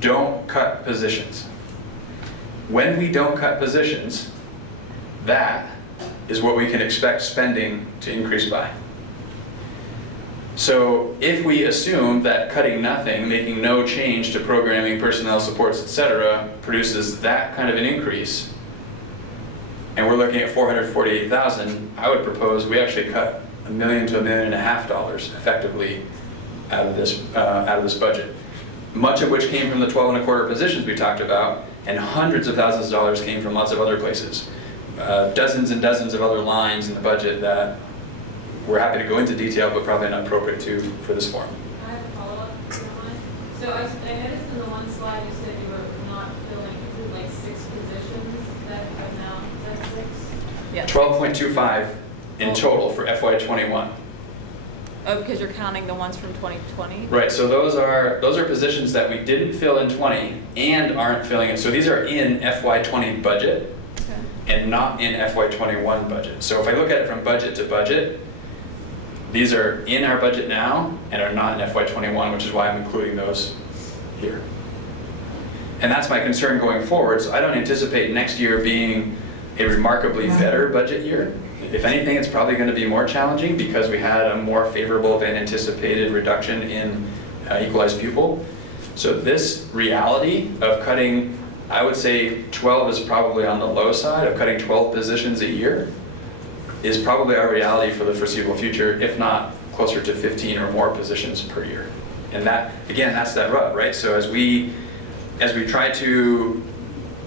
don't cut positions. When we don't cut positions, that is what we can expect spending to increase by. So if we assume that cutting nothing, making no change to programming, personnel supports, etc., produces that kind of an increase, and we're looking at $448,000, I would propose we actually cut $1 million to $1.5 million effectively out of this budget. Much of which came from the 12 and a quarter positions we talked about, and hundreds of thousands of dollars came from lots of other places. Dozens and dozens of other lines in the budget that we're happy to go into detail, but probably not appropriate for this forum. I have a follow-up, if you don't mind. So I noticed in the one slide you said you were not filling like 6 positions that have now, is that 6? Yeah. 12.25 in total for FY21. Oh, because you're counting the ones from 2020? Right, so those are positions that we didn't fill in 20 and aren't filling in. So these are in FY20 budget and not in FY21 budget. So if I look at it from budget to budget, these are in our budget now and are not in FY21, which is why I'm including those here. And that's my concern going forward. So I don't anticipate next year being a remarkably better budget year. If anything, it's probably going to be more challenging because we had a more favorable than anticipated reduction in equalized pupil. So this reality of cutting, I would say 12 is probably on the low side, of cutting 12 positions a year is probably our reality for the foreseeable future, if not closer to 15 or more positions per year. And that, again, that's that rub, right? So as we try to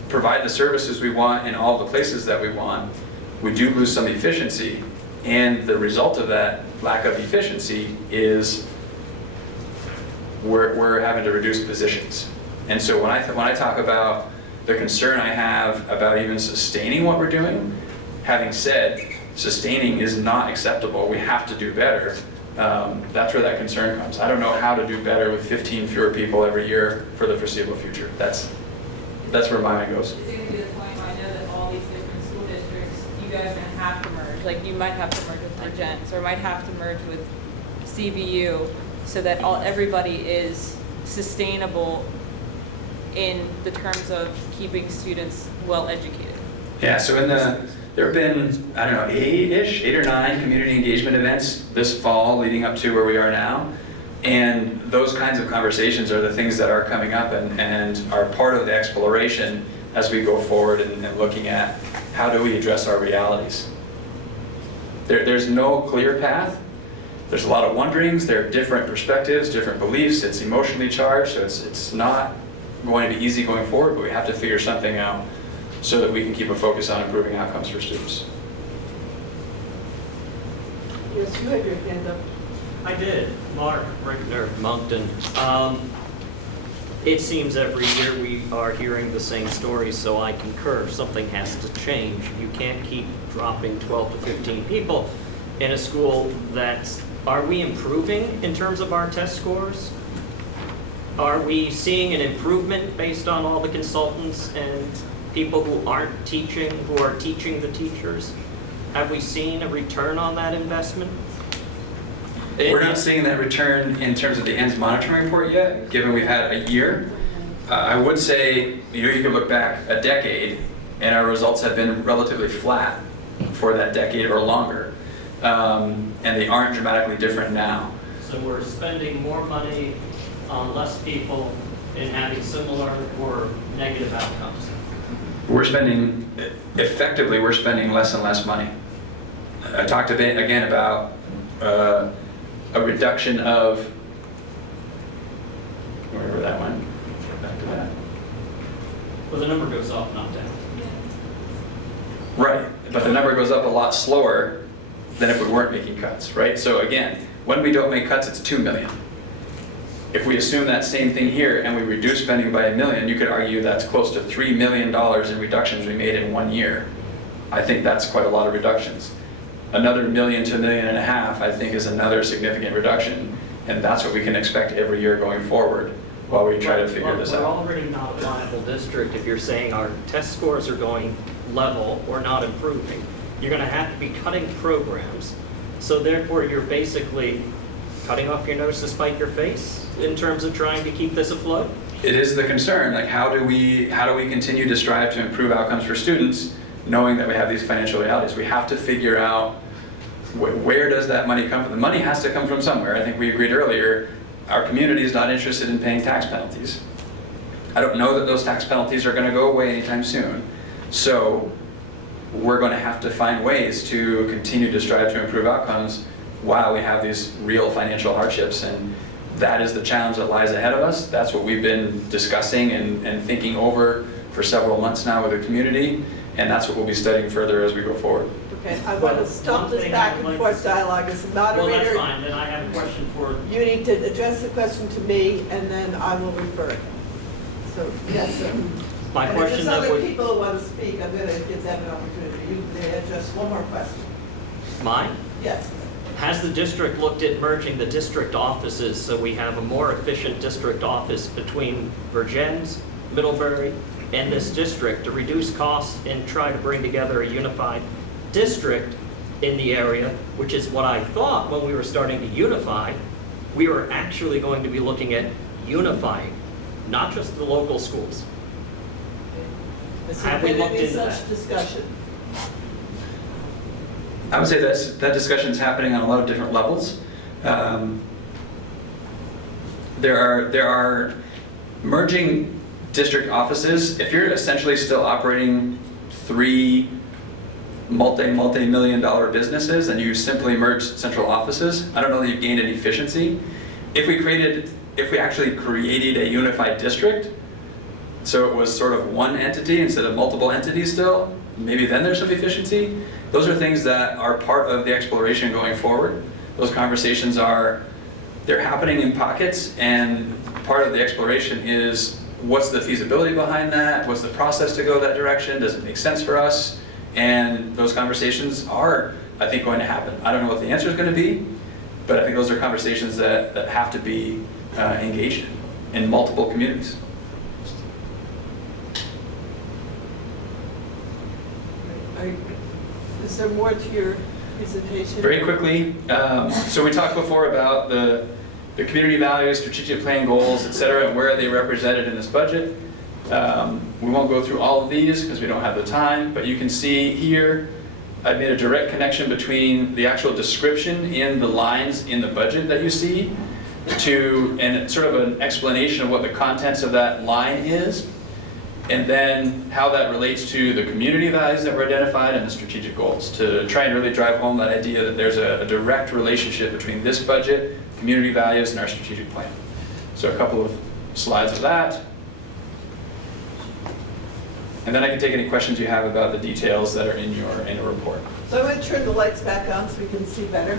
provide the services we want in all the places that we want, we do lose some efficiency, and the result of that lack of efficiency is we're having to reduce positions. And so when I talk about the concern I have about even sustaining what we're doing, having said sustaining is not acceptable, we have to do better, that's where that concern comes. I don't know how to do better with 15 fewer people every year for the foreseeable future. That's where my mind goes. Is it going to be the point where I know that all these different school districts, you guys are going to have to merge? Like you might have to merge with Regents or might have to merge with CBU so that everybody is sustainable in the terms of keeping students well educated. Yeah, so there have been, I don't know, 8 or 9 community engagement events this fall leading up to where we are now. And those kinds of conversations are the things that are coming up and are part of the exploration as we go forward and looking at how do we address our realities. There's no clear path. There's a lot of wonderings. There are different perspectives, different beliefs. It's emotionally charged, so it's not going to be easy going forward, but we have to figure something out so that we can keep a focus on improving outcomes for students. Yes, you have your hand up. I did. Mark Rickner, Moncton. It seems every year we are hearing the same stories, so I concur. Something has to change. You can't keep dropping 12 to 15 people in a school that's... Are we improving in terms of our test scores? Are we seeing an improvement based on all the consultants and people who aren't teaching, who are teaching the teachers? Have we seen a return on that investment? We're not seeing that return in terms of the ENDS monitoring report yet, given we've had a year. I would say you could look back a decade and our results have been relatively flat for that decade or longer. And they aren't dramatically different now. So we're spending more money on less people and having similar or negative outcomes. Effectively, we're spending less and less money. I talked a bit again about a reduction of, wherever that went, back to that. Well, the number goes up, not down. Right, but the number goes up a lot slower than if we weren't making cuts, right? So again, when we don't make cuts, it's 2 million. If we assume that same thing here and we reduce spending by $1 million, you could argue that's close to $3 million in reductions we made in 1 year. I think that's quite a lot of reductions. Another $1 million to $1.5 million, I think, is another significant reduction, and that's what we can expect every year going forward while we try to figure this out. We're already not a viable district if you're saying our test scores are going level or not improving. You're going to have to be cutting programs, so therefore you're basically cutting off your nose to spite your face in terms of trying to keep this afloat? It is the concern, like how do we continue to strive to improve outcomes for students knowing that we have these financial realities? We have to figure out where does that money come from? The money has to come from somewhere. I think we agreed earlier, our community is not interested in paying tax penalties. I don't know that those tax penalties are going to go away anytime soon. So we're going to have to find ways to continue to strive to improve outcomes while we have these real financial hardships. And that is the challenge that lies ahead of us. That's what we've been discussing and thinking over for several months now with the community. And that's what we'll be studying further as we go forward. Okay, I want to stop this back and forth dialogue as a moderator. Well, that's fine, then I have a question for... You need to address the question to me, and then I will refer it. So, yes, sir. My and question if that there's other would... people who want to speak, I'm going to give them an opportunity. You may address one more question. Mine? Yes. Has the district looked at merging the district offices so we have a more efficient district office between Vergennes, Middlebury, and this district to reduce costs and try to bring together a unified district in the area, which is what I thought when we were starting to unify, we were actually going to be looking at unifying, not just the local schools. Have we looked into that? Such discussion. I would say that discussion is happening on a lot of different levels. There are merging district offices. If you're essentially still operating 3 multi-million-dollar businesses and you simply merge central offices, I don't know that you've gained any efficiency. If we actually created a unified district, so it was sort of one entity instead of multiple entities still, maybe then there's some efficiency. Those are things that are part of the exploration going forward. Those conversations they're happening in pockets, and part of the exploration is what's the feasibility behind that? What's the process to go that direction? Does it make sense for us? And those conversations are, I think, going to happen. I don't know what the answer is going to be, but I think those are conversations that have to be engaged in multiple communities. Is there more to your presentation? Very quickly, so we talked before about the community values, strategic plan goals, et cetera, and where are they represented in this budget. We won't go through all of these because we don't have the time, but you can see here I've made a direct connection between the actual description in the lines in the budget that you see and sort of an explanation of what the contents of that line is, and then how that relates to the community values that were identified and the strategic goals, to try and really drive home that idea that there's a direct relationship between this budget, community values, and our strategic plan. So a couple of slides of that. And then I can take any questions you have about the details that are in your report. So I'm going to turn the lights back on so we can see better.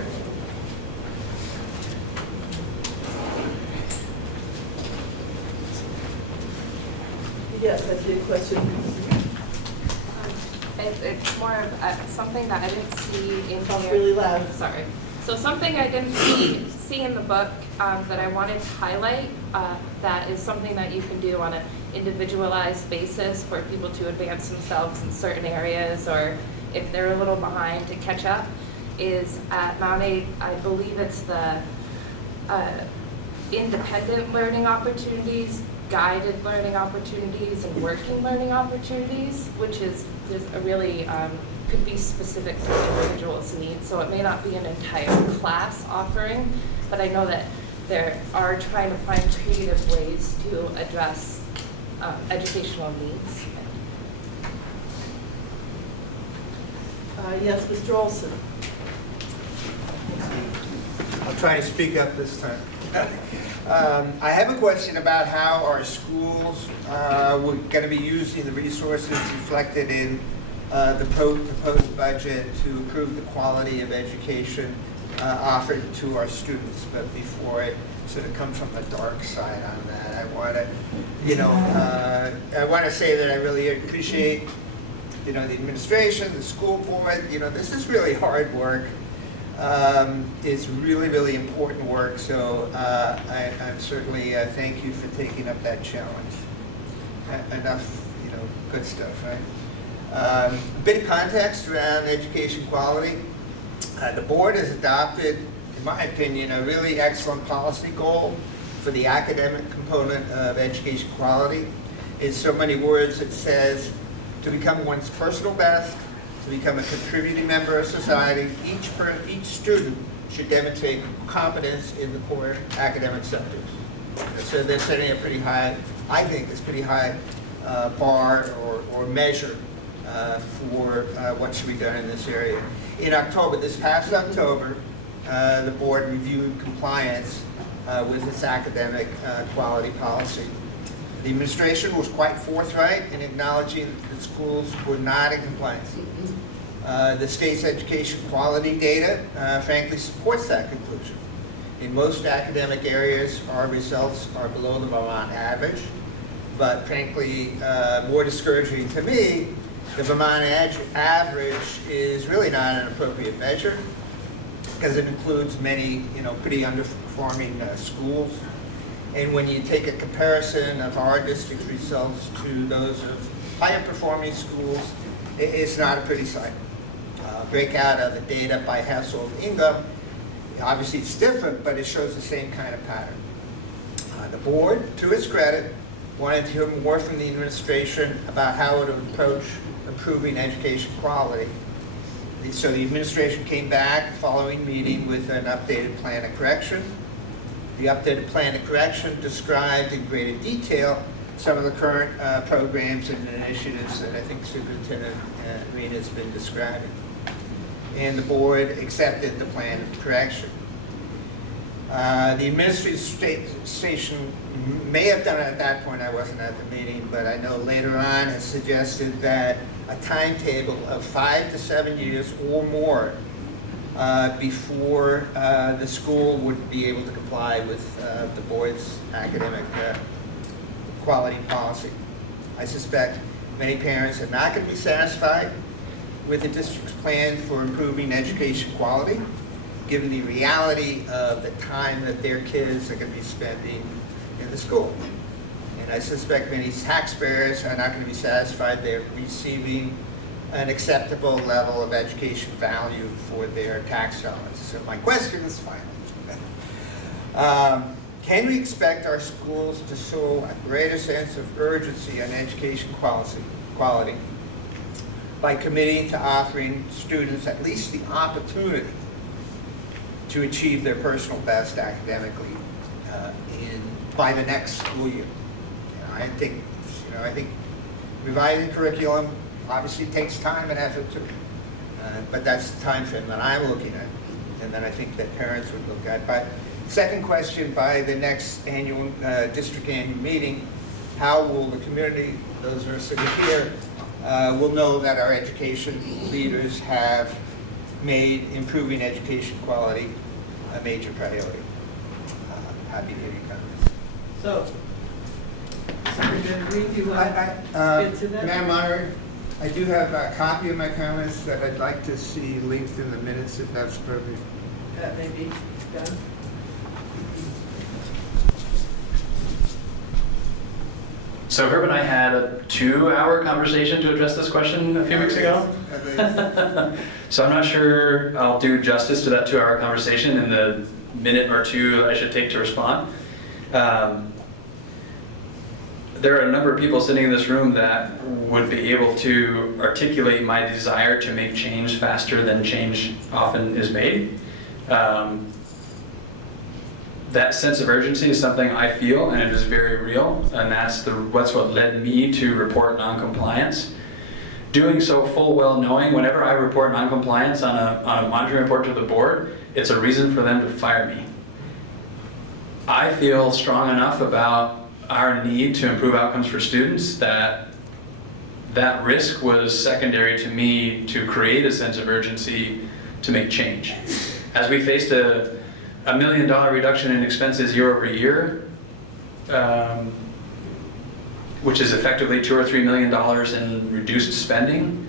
Yes, I see a question. It's more of something that I didn't see in Talk here. really loud. Sorry. So something I didn't see in the book that I wanted to highlight, that is something that you can do on an individualized basis for people to advance themselves in certain areas, or if they're a little behind, to catch up, is at Mount A, I believe it's the independent learning opportunities, guided learning opportunities, and working learning opportunities, which is a really could be specific to the individual's needs. So it may not be an entire class offering, but I know that there are trying to find creative ways to address educational needs. Yes, Mr. Olson. I'll try to speak up this time. I have a question about how our schools we're going to be using the resources reflected in the proposed budget to improve the quality of education offered to our students. But before I sort of come from the dark side on that, I want to say that I really appreciate, the administration, the school board. This is really hard work. It's really, really important work. So I'm certainly thank you for taking up that challenge. Enough, good stuff, right? A bit of context around education quality. The board has adopted, in my opinion, a really excellent policy goal for the academic component of education quality. In so many words, it says to become one's personal best, to become a contributing member of society, each student should demonstrate competence in the core academic sectors. So they're setting a pretty high, I think, it's pretty high bar or measure for what should be done in this area. In October, this past October, the board reviewed compliance with its academic quality policy. The administration was quite forthright in acknowledging that the schools were not in compliance. The state's education quality data, frankly, supports that conclusion. In most academic areas, our results are below the Vermont average, but frankly, more discouraging to me, the Vermont average is really not an appropriate measure because it includes many, pretty underperforming schools. And when you take a comparison of our district's results to those of higher performing schools, it's not a pretty sight. Breakout of the data by household income, obviously it's different, but it shows the same kind of pattern. The board, to its credit, wanted to hear more from the administration about how it would approach improving education quality. So the administration came back the following meeting with an updated plan of correction. The updated plan of correction described in greater detail some of the current programs and initiatives that I think Superintendent Rena has been describing. And the board accepted the plan of correction. The administration may have done it at that point, I wasn't at the meeting, but I know later on has suggested that a timetable of 5 to 7 years or more before the school would be able to comply with the board's academic quality policy. I suspect many parents are not going to be satisfied with the district's plan for improving education quality, given the reality of the time that their kids are going to be spending in the school. And I suspect many taxpayers are not going to be satisfied they're receiving an acceptable level of education value for their tax dollars. So my question is final. Can we expect our schools to show a greater sense of urgency on education quality by committing to offering students at least the opportunity to achieve their personal best academically by the next school year? I think revising curriculum obviously takes time and effort too, but that's the time frame that I'm looking at, and that I think that parents would look at. But second question, by the next annual district annual meeting, how will the community, those who are sitting here, will know that our education leaders have made improving education quality a major priority? Happy to hear your comments. So, Superintendent Green, do you want to get to that? Madam Moderator, I do have a copy of my comments that I'd like to see linked in the minutes if that's appropriate. That may be done. So Herb and I had a 2-hour conversation to address this question a few weeks ago. So I'm not sure I'll do justice to that 2-hour conversation in the minute or two I should take to respond. There are a number of people sitting in this room that would be able to articulate my desire to make change faster than change often is made. That sense of urgency is something I feel, and it is very real, and that's what led me to report noncompliance. Doing so full well knowing whenever I report noncompliance on a monitoring report to the board, it's a reason for them to fire me. I feel strong enough about our need to improve outcomes for students that that risk was secondary to me to create a sense of urgency to make change. as we faced a $1 million reduction in expenses year over year, which is effectively $2 or $3 million in reduced spending,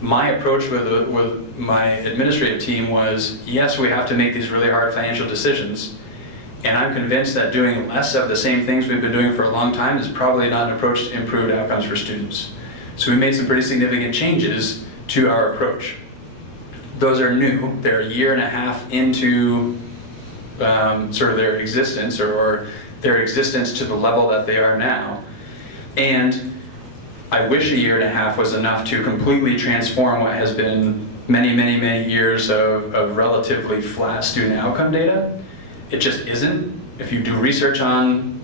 my approach with my administrative team was, yes, we have to make these really hard financial decisions, and I'm convinced that doing less of the same things we've been doing for a long time is probably not an approach to improved outcomes for students. So we made some pretty significant changes to our approach. Those are new. They're a year and a half into sort of their existence, or their existence to the level that they are now. And I wish a year and a half was enough to completely transform what has been many, many, many years of relatively flat student outcome data. It just isn't. If you do research on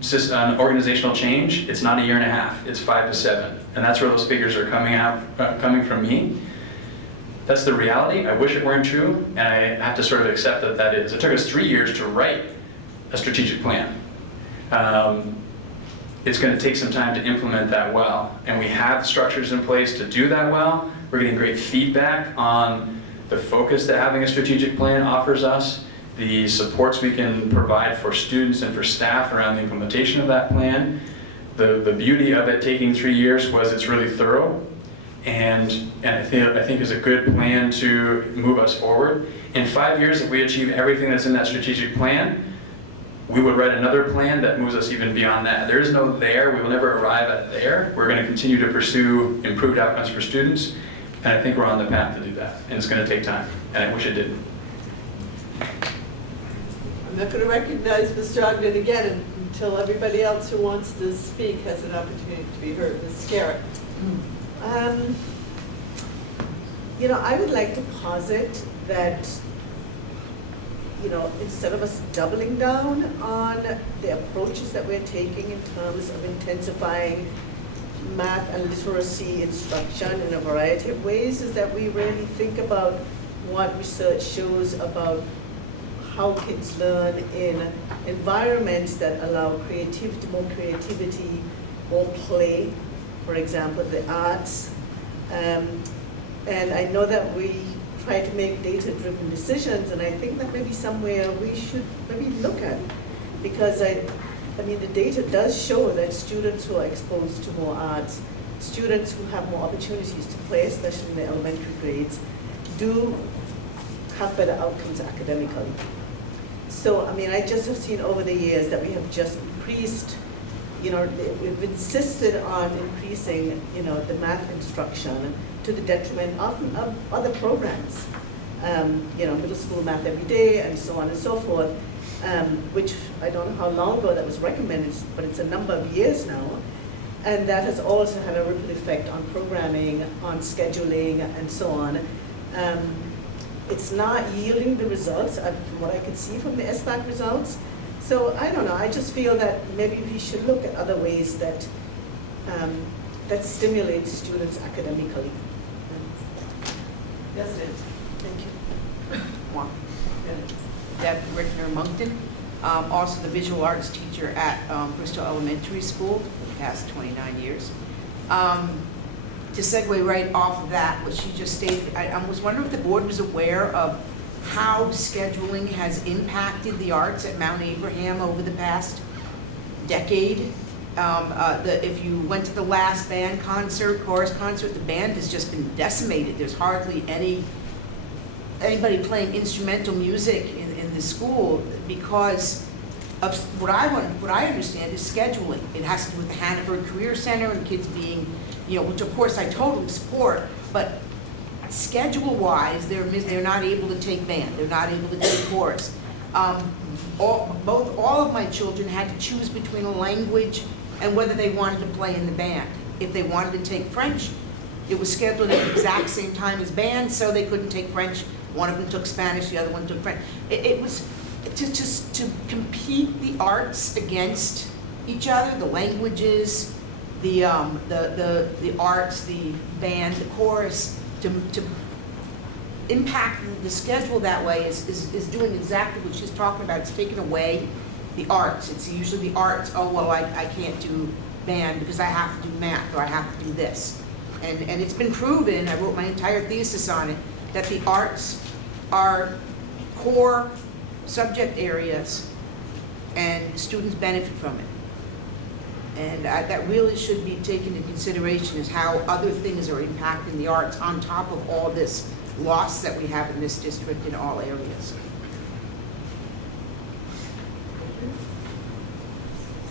organizational change, it's not a year and a half, it's 5 to 7. And that's where those figures are coming from me. That's the reality. I wish it weren't true, and I have to sort of accept that that is. It took us 3 years to write a strategic plan. It's going to take some time to implement that well, and we have structures in place to do that well. We're getting great feedback on the focus that having a strategic plan offers us, the supports we can provide for students and for staff around the implementation of that plan. The beauty of it taking 3 years was it's really thorough, and I think is a good plan to move us forward. In 5 years, if we achieve everything that's in that strategic plan, we would write another plan that moves us even beyond that. There is no there. We will never arrive at there. We're going to continue to pursue improved outcomes for students, and I think we're on the path to do that. And it's going to take time, and I wish it didn't. I'm not going to recognize Mr. Ogden again until everybody else who wants to speak has an opportunity to be heard. Ms. Garrett. You know, I would like to posit that, you know, instead of us doubling down on the approaches that we're taking in terms of intensifying math and literacy instruction in a variety of ways, is that we really think about what research shows about how kids learn in environments that allow creativity, more play, for example, the arts. And I know that we try to make data-driven decisions, and I think that maybe somewhere we should maybe look at, because I mean, the data does show that students who are exposed to more arts, students who have more opportunities to play, especially in the elementary grades, do have better outcomes academically. So, I mean, I just have seen over the years that we have just increased, you know, we've insisted on increasing, you know, the math instruction to the detriment often of other programs, you know, middle school math every day and so on and so forth, which I don't know how long ago that was recommended, but it's a number of years now. And that has also had a ripple effect on programming, on scheduling, and so on. It's not yielding the results, from what I can see from the SBAC results. So I don't know, I just feel that maybe we should look at other ways that that stimulate students academically. Yes, it is. Thank you. Deb Rickner-Moncton, also the visual arts teacher at Bristol Elementary School for the past 29 years. To segue right off of that, what she just stated, I was wondering if the board was aware of how scheduling has impacted the arts at Mount Abraham over the past decade. If you went to the last band concert, chorus concert, the band has just been decimated. There's hardly anybody playing instrumental music in the school because of what I understand is scheduling. It has to do with the Hannaford Career Center and kids being, you know, which of course I totally support, but schedule-wise, they're not able to take band, they're not able to take chorus. All of my children had to choose between a language and whether they wanted to play in the band. If they wanted to take French, it was scheduled at the exact same time as band, so they couldn't take French. One of them took Spanish, the other one took French. It was to compete the arts against each other, the languages, the arts, the band, the chorus, to impact the schedule that way is doing exactly what she's talking about. It's taking away the arts. It's usually the arts, oh, well, I can't do band because I have to do math or I have to do this. And it's been proven, I wrote my entire thesis on it, that the arts are core subject areas and students benefit from it. And that really should be taken into consideration, is how other things are impacting the arts on top of all this loss that we have in this district in all areas.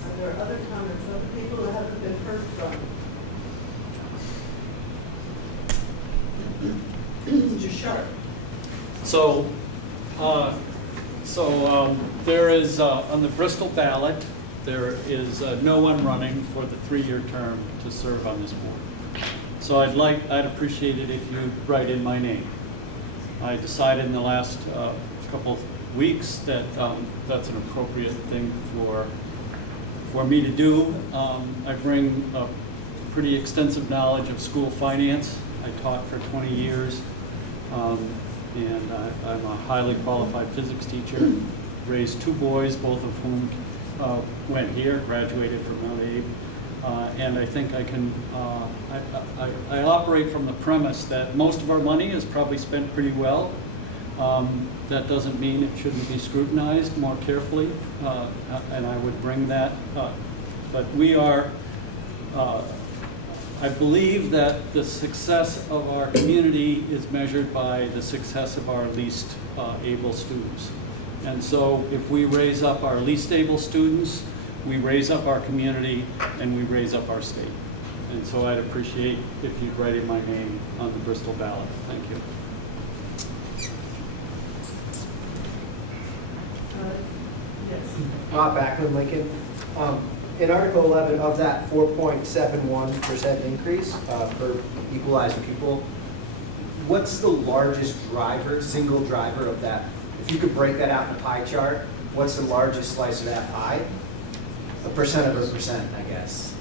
Are there other comments, other people who haven't been heard from? Mr. Sharp. So, there is, on the Bristol ballot, there is no one running for the 3-year term to serve on this board. So I'd appreciate it if you write in my name. I decided in the last couple of weeks that that's an appropriate thing for me to do. I bring a pretty extensive knowledge of school finance. I taught for 20 years, and I'm a highly qualified physics teacher. Raised 2 boys, both of whom went here, graduated from Mount Abe, and I think I can, I operate from the premise that most of our money is probably spent pretty well. That doesn't mean it shouldn't be scrutinized more carefully, and I would bring that up. But we are, I believe that the success of our community is measured by the success of our least able students. And so if we raise up our least able students, we raise up our community and we raise up our state. And so I'd appreciate if you'd write in my name on the Bristol ballot. Thank you. Yes. Bob Backlund, Lincoln. In Article 11, of that 4.71% increase per equalized pupil, what's the largest driver, single driver of that? If you could break that out in a pie chart, what's the largest slice of that pie? A percent of a percent, I guess.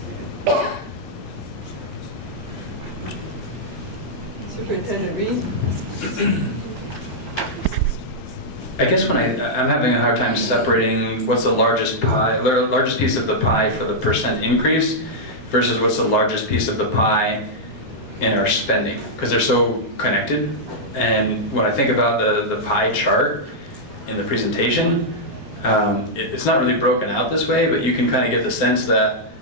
Superintendent Reed? I guess when I'm having a hard time separating what's the largest pie, largest piece of the pie for the percent increase versus what's the largest piece of the pie in our spending, because they're so connected. And when I think about the pie chart in the presentation, it's not really broken out this way, but you can kind of get the sense that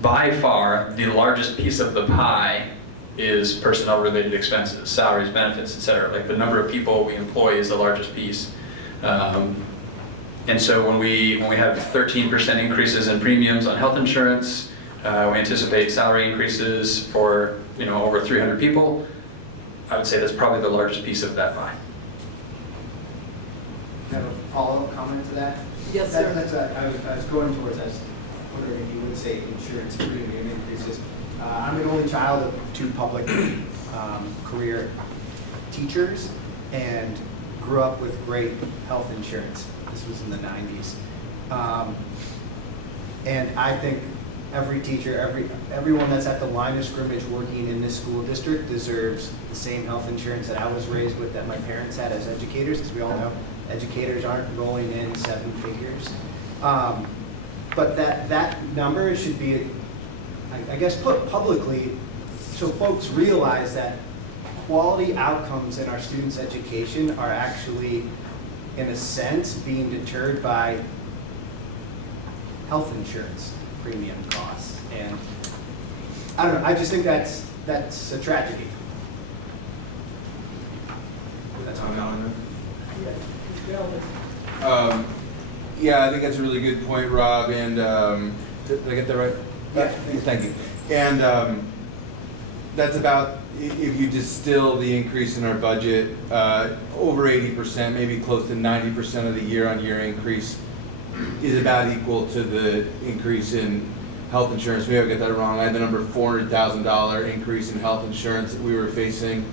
by far the largest piece of the pie is personnel-related expenses, salaries, benefits, etc. Like the number of people we employ is the largest piece. And so when we have 13% increases in premiums on health insurance, we anticipate salary increases for over 300 people. I would say that's probably the largest piece of that pie. Have a follow-up comment to that? Yes, sir. I was going towards, I was wondering if you would say insurance premium increases. I'm an only child of 2 public career teachers and grew up with great health insurance. This was in the 90s. And I think every teacher, everyone that's at the line of scrimmage working in this school district deserves the same health insurance that I was raised with, that my parents had as educators, because we all know educators aren't rolling in 7 figures. But that number should be, I guess, put publicly so folks realize that quality outcomes in our students' education are actually, in a sense, being deterred by health insurance premium costs. And I don't know, I just think that's a tragedy. That's all I'm going. Yeah, I think that's a really good point, Rob, and did I get that right? Yeah. Thank you. And that's about, if you distill the increase in our budget, over 80%, maybe close to 90% of the year-on-year increase is about equal to the increase in health insurance. Maybe I got that wrong. I had the number $400,000 increase in health insurance that we were facing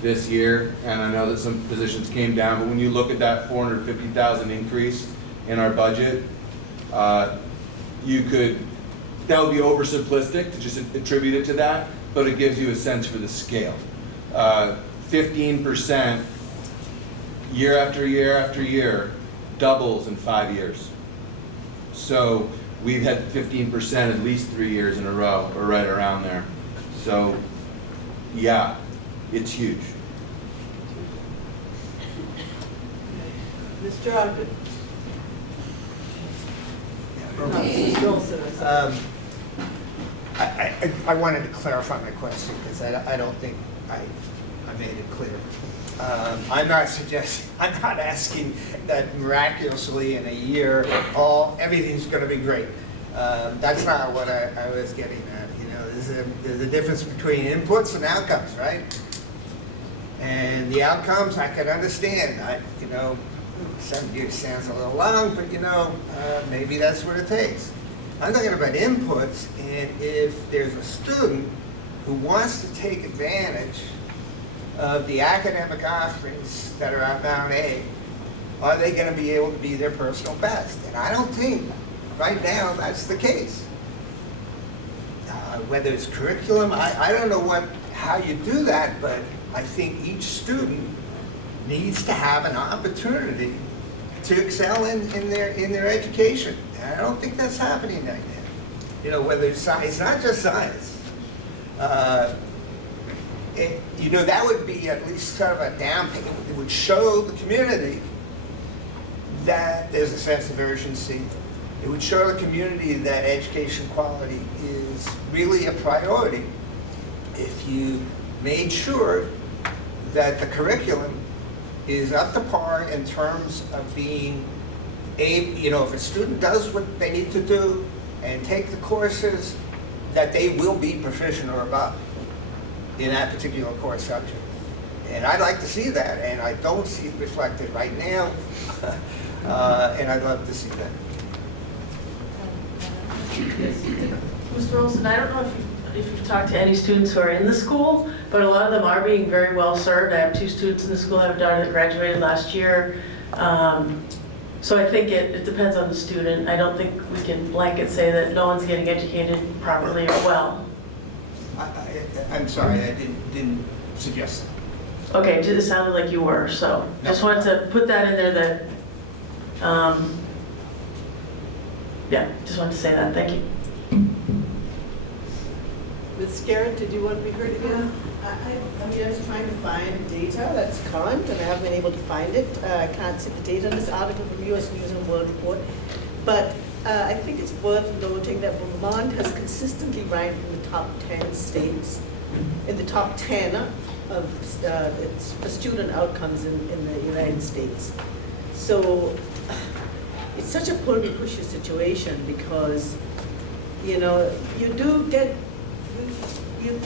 this year, and I know that some positions came down, but when you look at that $450,000 increase in our budget, that would be oversimplistic to just attribute it to that, but it gives you a sense for the scale. 15% year after year after year doubles in 5 years. So we've had 15% at least 3 years in a row, or right around there. So yeah, it's huge. Mr. Ogden? No, Mrs. Wilson, I said. I wanted to clarify my question because I don't think I made it clear. I'm not asking that miraculously in a year, everything's going to be great. That's not what I was getting at. You know, there's a difference between inputs and outcomes, right? And the outcomes I can understand. You know, 7 years sounds a little long, but you know, maybe that's what it takes. I'm talking about inputs, and if there's a student who wants to take advantage of the academic offerings that are at Mount A, are they going to be able to be their personal best? And I don't think right now that's the case. Whether it's curriculum, I don't know how you do that, but I think each student needs to have an opportunity to excel in their education. And I don't think that's happening right now. You know, whether it's science, it's not just science. You know, that would be at least kind of a down payment. It would show the community that there's a sense of urgency. It would show the community that education quality is really a priority if you made sure that the curriculum is up to par in terms of being you know, if a student does what they need to do and take the courses, that they will be proficient or above in that particular course subject. And I'd like to see that, and I don't see it reflected right now, and I'd love to see that. Mr. Olson, I don't know if you've talked to any students who are in the school, but a lot of them are being very well served. I have 2 students in the school. I have a daughter that graduated last year. So I think it depends on the student. I don't think we can blanket say that no one's getting educated properly or well. I'm sorry, I didn't suggest that. Okay, it sounded like you were, so just wanted to put that in there that, yeah, just wanted to say that. Thank you. Ms. Garrett, did you want to be heard again? I mean, I was trying to find data that's current, and I haven't been able to find it. I can't see the data in this article from U.S. News and World Report. But I think it's worth noting that Vermont has consistently ranked in the top 10 states, in the top 10 of student outcomes in the United States. So it's such a pull-me-push-you situation because, you know, you do get, you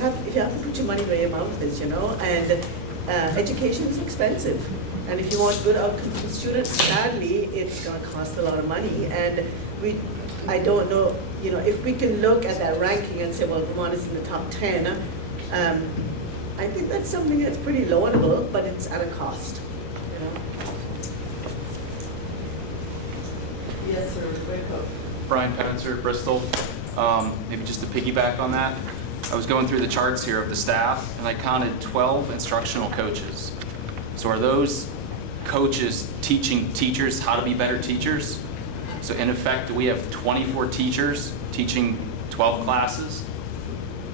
have to put your money where your mouth is, you know, and education is expensive. And if you want good outcomes for students, sadly, it's going to cost a lot of money. And I don't know, you know, if we can look at that ranking and say, well, Vermont is in the top 10, I think that's something that's pretty laudable, but it's at a cost, you know. Yes, sir. Brian Penitzer, Bristol. Maybe just to piggyback on that, I was going through the charts here of the staff, and I counted 12 instructional coaches. So are those coaches teaching teachers how to be better teachers? So in effect, we have 24 teachers teaching 12 classes.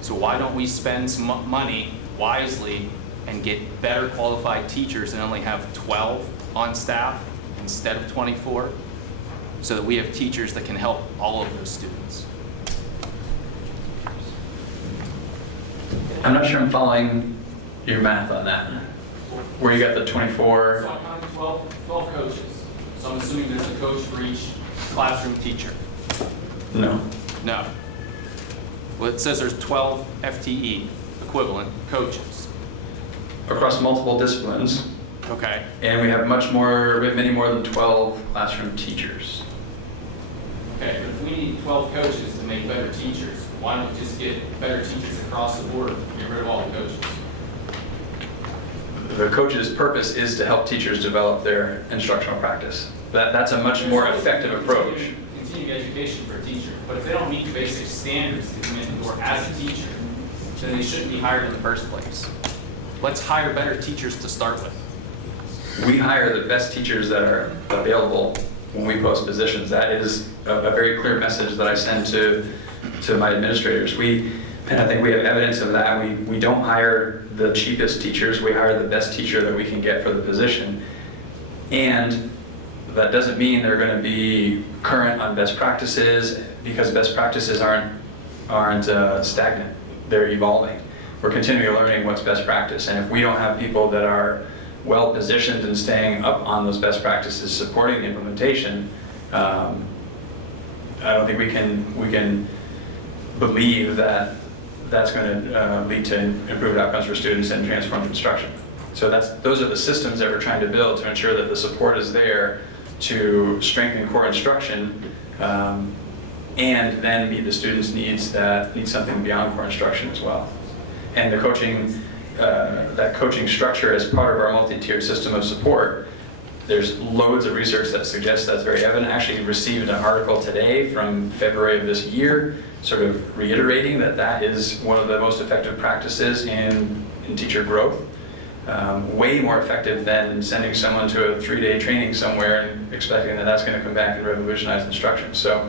So why don't we spend some money wisely and get better qualified teachers and only have 12 on staff instead of 24? So that we have teachers that can help all of those students. I'm not sure I'm following your math on that. Where you got the 24? So I'm counting 12 coaches. So I'm assuming there's a coach for each classroom teacher. No. No. Well, it says there's 12 FTE equivalent coaches. Across multiple disciplines. Okay. And we have many more than 12 classroom teachers. Okay, but if we need 12 coaches to make better teachers, why don't we just get better teachers across the board and get rid of all the coaches? The coach's purpose is to help teachers develop their instructional practice. That's a much more effective approach. Continuing education for a teacher, but if they don't meet the basic standards to come in the door as a teacher, then they shouldn't be hired in the first place. Let's hire better teachers to start with. We hire the best teachers that are available when we post positions. That is a very clear message that I send to my administrators. And I think we have evidence of that. We don't hire the cheapest teachers. We hire the best teacher that we can get for the position. And that doesn't mean they're going to be current on best practices, because best practices aren't stagnant. They're evolving. We're continually learning what's best practice, and if we don't have people that are well positioned and staying up on those best practices, supporting the implementation, I don't think we can believe that that's going to lead to improved outcomes for students and transformed instruction. So those are the systems that we're trying to build to ensure that the support is there to strengthen core instruction, and then meet the students' needs that need something beyond core instruction as well. And the coaching, that coaching structure as part of our multi-tiered system of support, there's loads of research that suggests that's very evident. I actually received an article today from February of this year, sort of reiterating that that is one of the most effective practices in teacher growth. Way more effective than sending someone to a 3-day training somewhere and expecting that that's going to come back and revolutionize instruction. So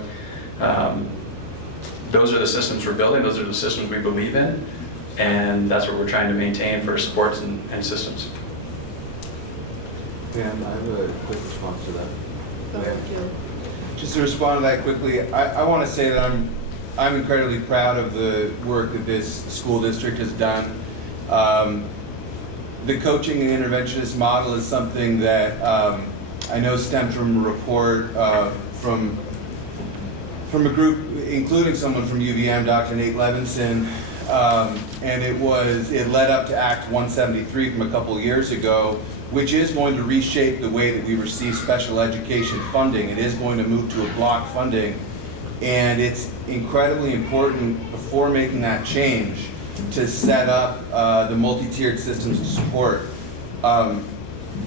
those are the systems we're building, those are the systems we believe in, and that's what we're trying to maintain for supports and systems. Dan, I have a quick response to that. Thank you. Just to respond to that quickly, I want to say that I'm incredibly proud of the work that this school district has done. The coaching and interventionist model is something that I know stems from a report from a group, including someone from UVM, Dr. Nate Levinson, and it led up to Act 173 from a couple of years ago, which is going to reshape the way that we receive special education funding. It is going to move to a block funding, and it's incredibly important before making that change to set up the multi-tiered systems of support.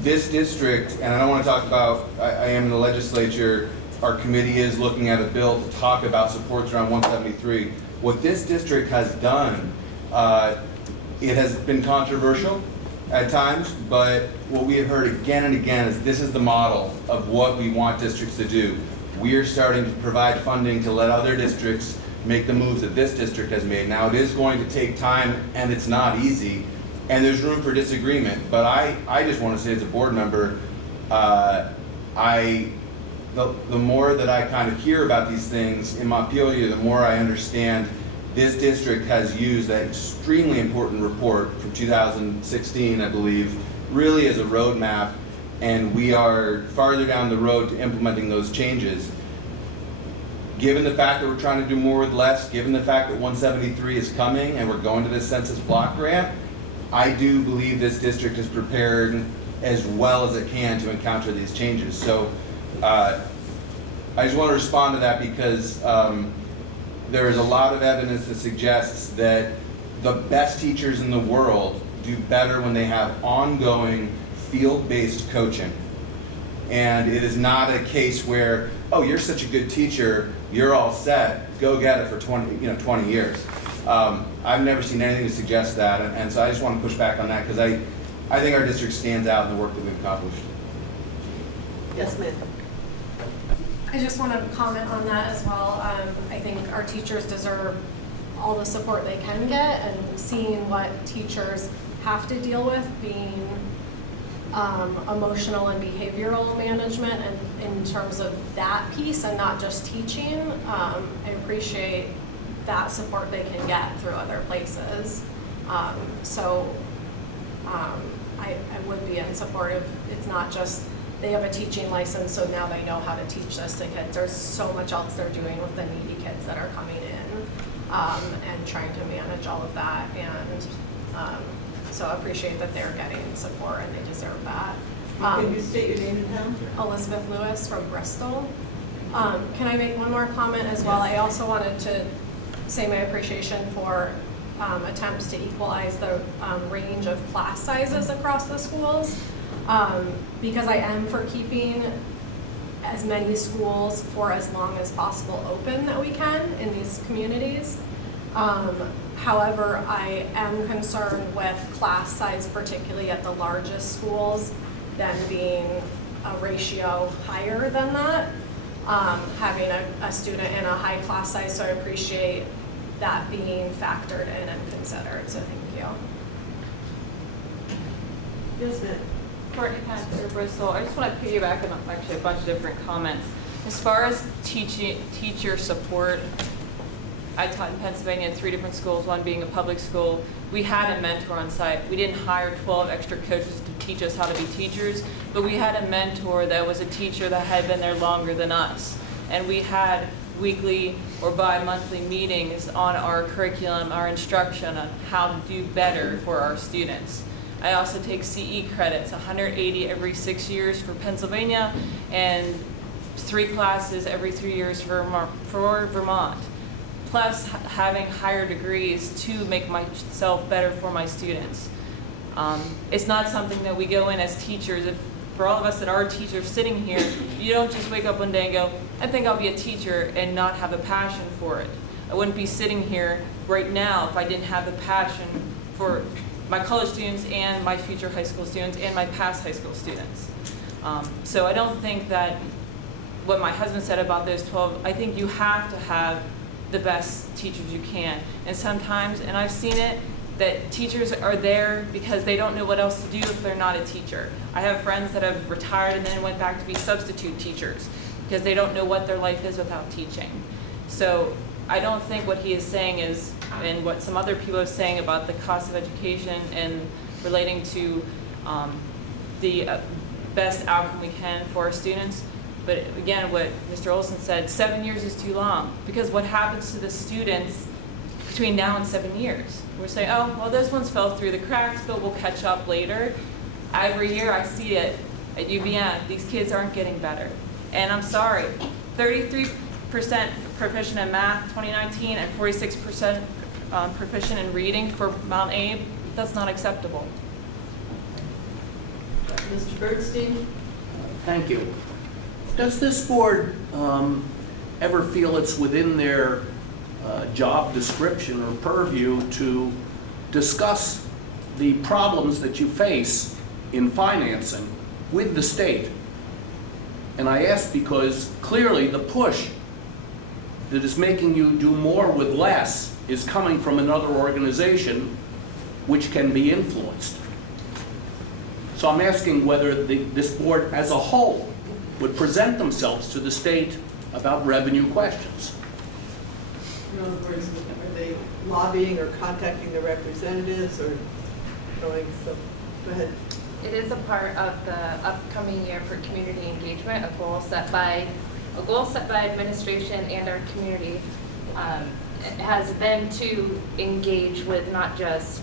This district, and I don't want to talk about, I am in the legislature, our committee is looking at a bill to talk about supports around 173. What this district has done, it has been controversial at times, but what we have heard again and again is this is the model of what we want districts to do. We are starting to provide funding to let other districts make the moves that this district has made. Now, it is going to take time, and it's not easy, and there's room for disagreement, but I just want to say as a board member, the more that I kind of hear about these things in Montpelier, the more I understand this district has used that extremely important report from 2016, I believe, really as a roadmap, and we are farther down the road to implementing those changes. Given the fact that we're trying to do more with less, given the fact that 173 is coming and we're going to this census block grant, I do believe this district is prepared as well as it can to encounter these changes. So I just want to respond to that because there is a lot of evidence that suggests that the best teachers in the world do better when they have ongoing field-based coaching. And it is not a case where, oh, you're such a good teacher, you're all set, go get it for 20 years. I've never seen anything to suggest that, and so I just want to push back on that because I think our district stands out in the work that we've accomplished. Yes, ma'am. I just want to comment on that as well. I think our teachers deserve all the support they can get, and seeing what teachers have to deal with being emotional and behavioral management, and in terms of that piece and not just teaching, I appreciate that support they can get through other places. I would be in support of, it's not just they have a teaching license, so now they know how to teach this to kids. There's so much else they're doing with the needy kids that are coming in, and trying to manage all of that. And so I appreciate that they're getting support, and they deserve that. Can you state your name and town? Elizabeth Lewis from Bristol. Can I make one more comment as well? I also wanted to say my appreciation for attempts to equalize the range of class sizes across the schools, because I am for keeping as many schools for as long as possible open that we can in these communities. However, I am concerned with class size, particularly at the largest schools, then being a ratio higher than that, having a student in a high class size, so I appreciate that being factored in and considered, so thank you. Yes, ma'am. Courtney Panther, Bristol. I just want to piggyback on actually a bunch of different comments. As far as teacher support, I taught in Pennsylvania at 3 different schools, one being a public school. We had a mentor on site. We didn't hire 12 extra coaches to teach us how to be teachers, but we had a mentor that was a teacher that had been there longer than us. And we had weekly or bi-monthly meetings on our curriculum, our instruction on how to do better for our students. I also take CE credits, 180 every 6 years for Pennsylvania and 3 classes every 3 years for Vermont. Plus having higher degrees to make myself better for my students. It's not something that we go in as teachers. For all of us that are teachers sitting here, you don't just wake up one day and go, I think I'll be a teacher and not have a passion for it. I wouldn't be sitting here right now if I didn't have the passion for my college students and my future high school students and my past high school students. So I don't think that what my husband said about those 12, I think you have to have the best teachers you can. And sometimes, and I've seen it, that teachers are there because they don't know what else to do if they're not a teacher. I have friends that have retired and then went back to be substitute teachers because they don't know what their life is without teaching. So I don't think what he is saying is, and what some other people are saying about the cost of education and relating to the best outcome we can for our students. But again, what Mr. Olson said, 7 years is too long, because what happens to the students between now and 7 years? We're saying, oh, well, those ones fell through the cracks, but we'll catch up later. Every year I see it at UVM, these kids aren't getting better. And I'm sorry, 33% proficient in math 2019 and 46% proficient in reading for Mount Abe, that's not acceptable. Mr. Bernstein? Thank you. Does this board ever feel it's within their job description or purview to discuss the problems that you face in financing with the state? And I ask because clearly the push that is making you do more with less is coming from another organization which can be influenced. So I'm asking whether this board as a whole would present themselves to the state about revenue questions. In other words, are they lobbying or contacting the representatives or going, so, go ahead. It is a part of the upcoming year for community engagement, a goal set by administration and our community. It has been to engage with not just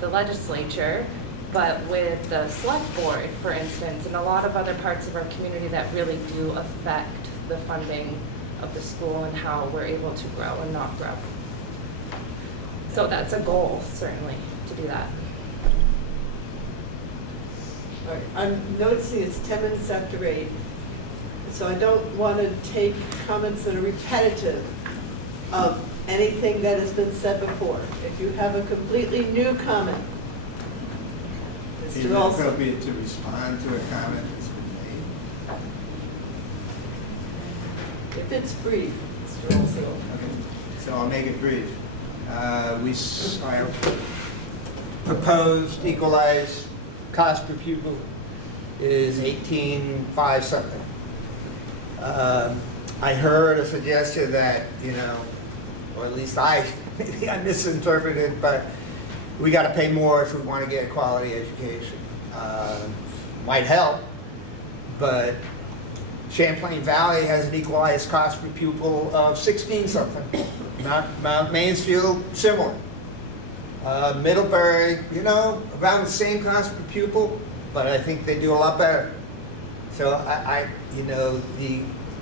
the legislature, but with the select board, for instance, and a lot of other parts of our community that really do affect the funding of the school and how we're able to grow and not grow. So that's a goal, certainly, to do that. All right, I'm noticing it's 10 minutes after 8, so I don't want to take comments that are repetitive of anything that has been said before. If you have a completely new comment, Is it appropriate to respond to a comment that's been made? if it's brief, Mr. Olson. Okay, so I'll make it brief. I proposed equalized cost per pupil is 18.5 something. I heard a suggestion that, or at least maybe I misinterpreted, but we got to pay more if we want to get a quality education. Might help, but Champlain Valley has an equalized cost per pupil of 16 something. Mount Mansfield, similar. Middlebury, around the same cost per pupil, but I think they do a lot better. So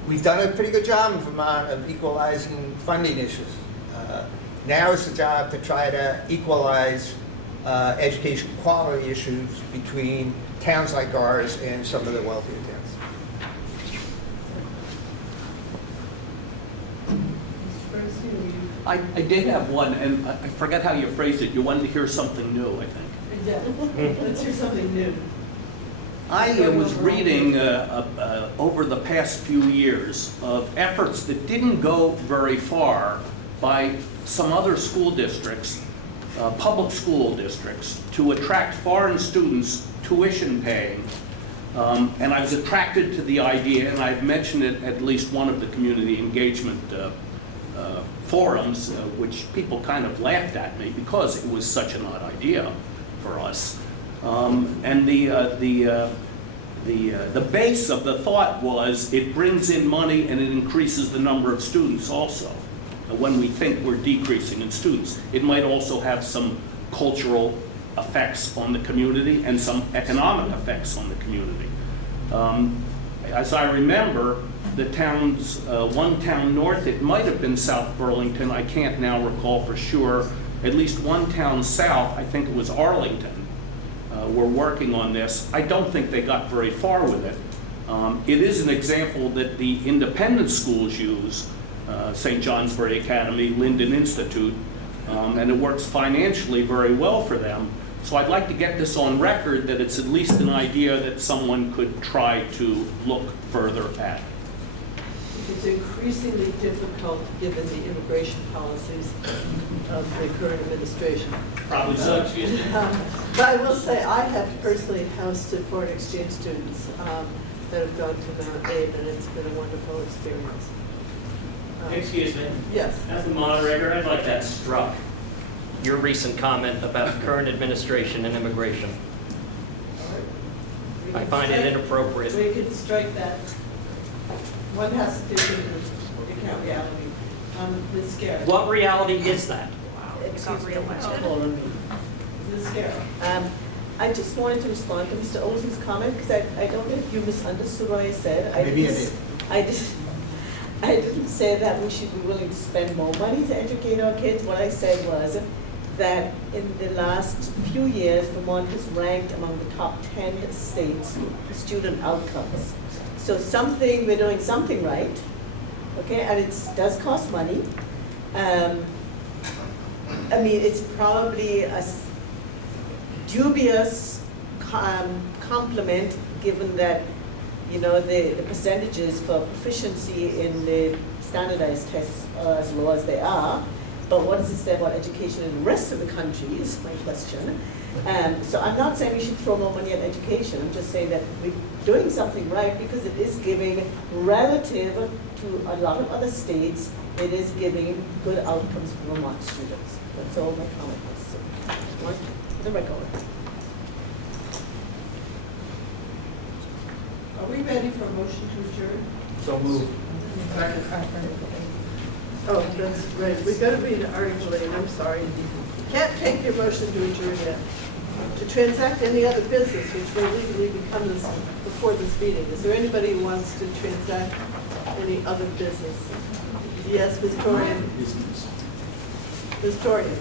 we've done a pretty good job in Vermont of equalizing funding issues. Now it's the job to try to equalize education quality issues between towns like ours and some of the wealthier towns. I did have one, and I forget how you phrased it. You wanted to hear something new, I think. Yeah, let's hear something new. I was reading over the past few years of efforts that didn't go very far by some other school districts, public school districts, to attract foreign students tuition paying And I was attracted to the idea, and I've mentioned it at least one of the community engagement forums, which people kind of laughed at me because it was such an odd idea for us. And the base of the thought was it brings in money and it increases the number of students also. When we think we're decreasing in students, it might also have some cultural effects on the community and some economic effects on the community. As I remember, the towns, one town north, it might have been South Burlington, I can't now recall for sure, at least one town south, I think it was Arlington, were working on this. I don't think they got very far with it. It is an example that the independent schools use, St. Johnsbury Academy, Linden Institute, and it works financially very well for them. So I'd like to get this on record that it's at least an idea that someone could try to look further at. It's increasingly difficult given the immigration policies of the current administration. Probably so, excuse me. But I will say, I have personally housed foreign exchange students that have gone to Mount Abe, and it's been a wonderful experience. Excuse me? Yes. As the moderator, I'd like that struck. Your recent comment about the current administration and immigration. I find it inappropriate. We could strike that. One has to take into account reality. Ms. Scarrow. What reality is that? It's not real. Ms. Scarrow. I just wanted to respond to Mr. Olsen's comment because I don't know if you misunderstood what I said. Maybe I did. I didn't say that we should be willing to spend more money to educate our kids. What I said was that in the last few years, Vermont has ranked among the top 10 states for student outcomes. So we're doing something right, okay, and it does cost money. I mean, it's probably a dubious compliment given that, you know, the percentages for proficiency in the standardized tests are as low as they are. But what does it say about education in the rest of the country is my question. So I'm not saying we should throw more money at education. I'm just saying that we're doing something right because it is giving, relative to a lot of other states, it is giving good outcomes for Vermont students. That's all my comment was. So, for the record. Are we ready for a motion to adjourn? So moved. Oh, that's right. We've got to read Article 8. I'm sorry. Can't take your motion to adjourn yet. To transact any other business which may legally become this before this meeting. Is there anybody who wants to transact any other business? Yes, Ms. Torian. Ms. Torian.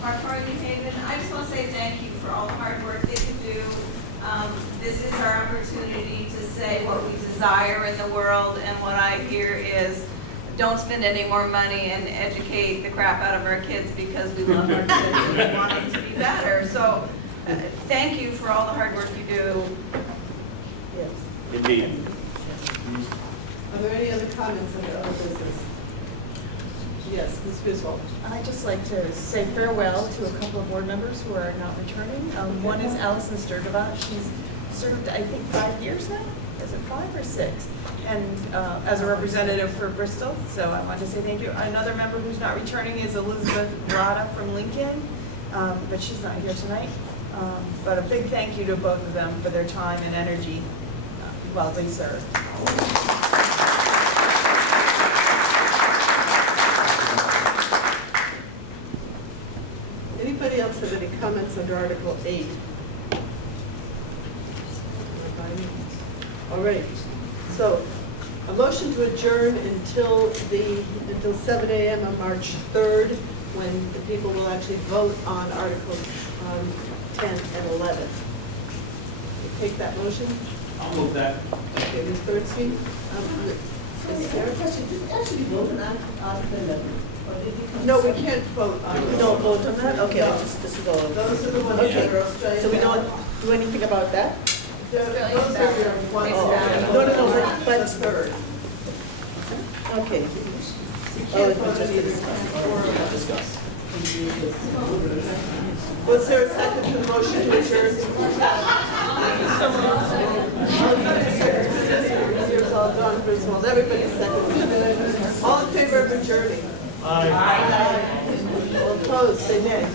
Mark Harley Haven, I just want to say thank you for all the hard work that you do. This is our opportunity to say what we desire in the world, and what I hear is don't spend any more money and educate the crap out of our kids because we love our kids and we want them to be better. So thank you for all the hard work you do. Yes. Indeed. Are there any other comments on the other business? Yes, Ms. Griswold. I'd just like to say farewell to a couple of board members who are not returning. One is Allison Sturgevant. She's served, I think, 5 years now. Is it 5 or 6? And as a representative for Bristol, so I want to say thank you. Another member who's not returning is Elizabeth Rada from Lincoln, but she's not here tonight. But a big thank you to both of them for their time and energy while they serve. Anybody else have any comments under Article 8? All right. So, a motion to adjourn until 7 a.m. on March 3rd, when the people will actually vote on Articles 10 and 11. You take that motion? I'll move that. Okay, Ms. Bernstein? Is there a question? Did you actually vote on Article 11? No, we can't vote on. We don't vote on that? Okay, No. this is all. Those are the ones Okay, that are Australian. so we don't do anything about that? Those are your ones. No, but third. Okay. Oh, it's just Discuss. Was there a second to the motion to adjourn? Griswold, everybody second. All in favor of adjourning? Aye. All opposed, say nay.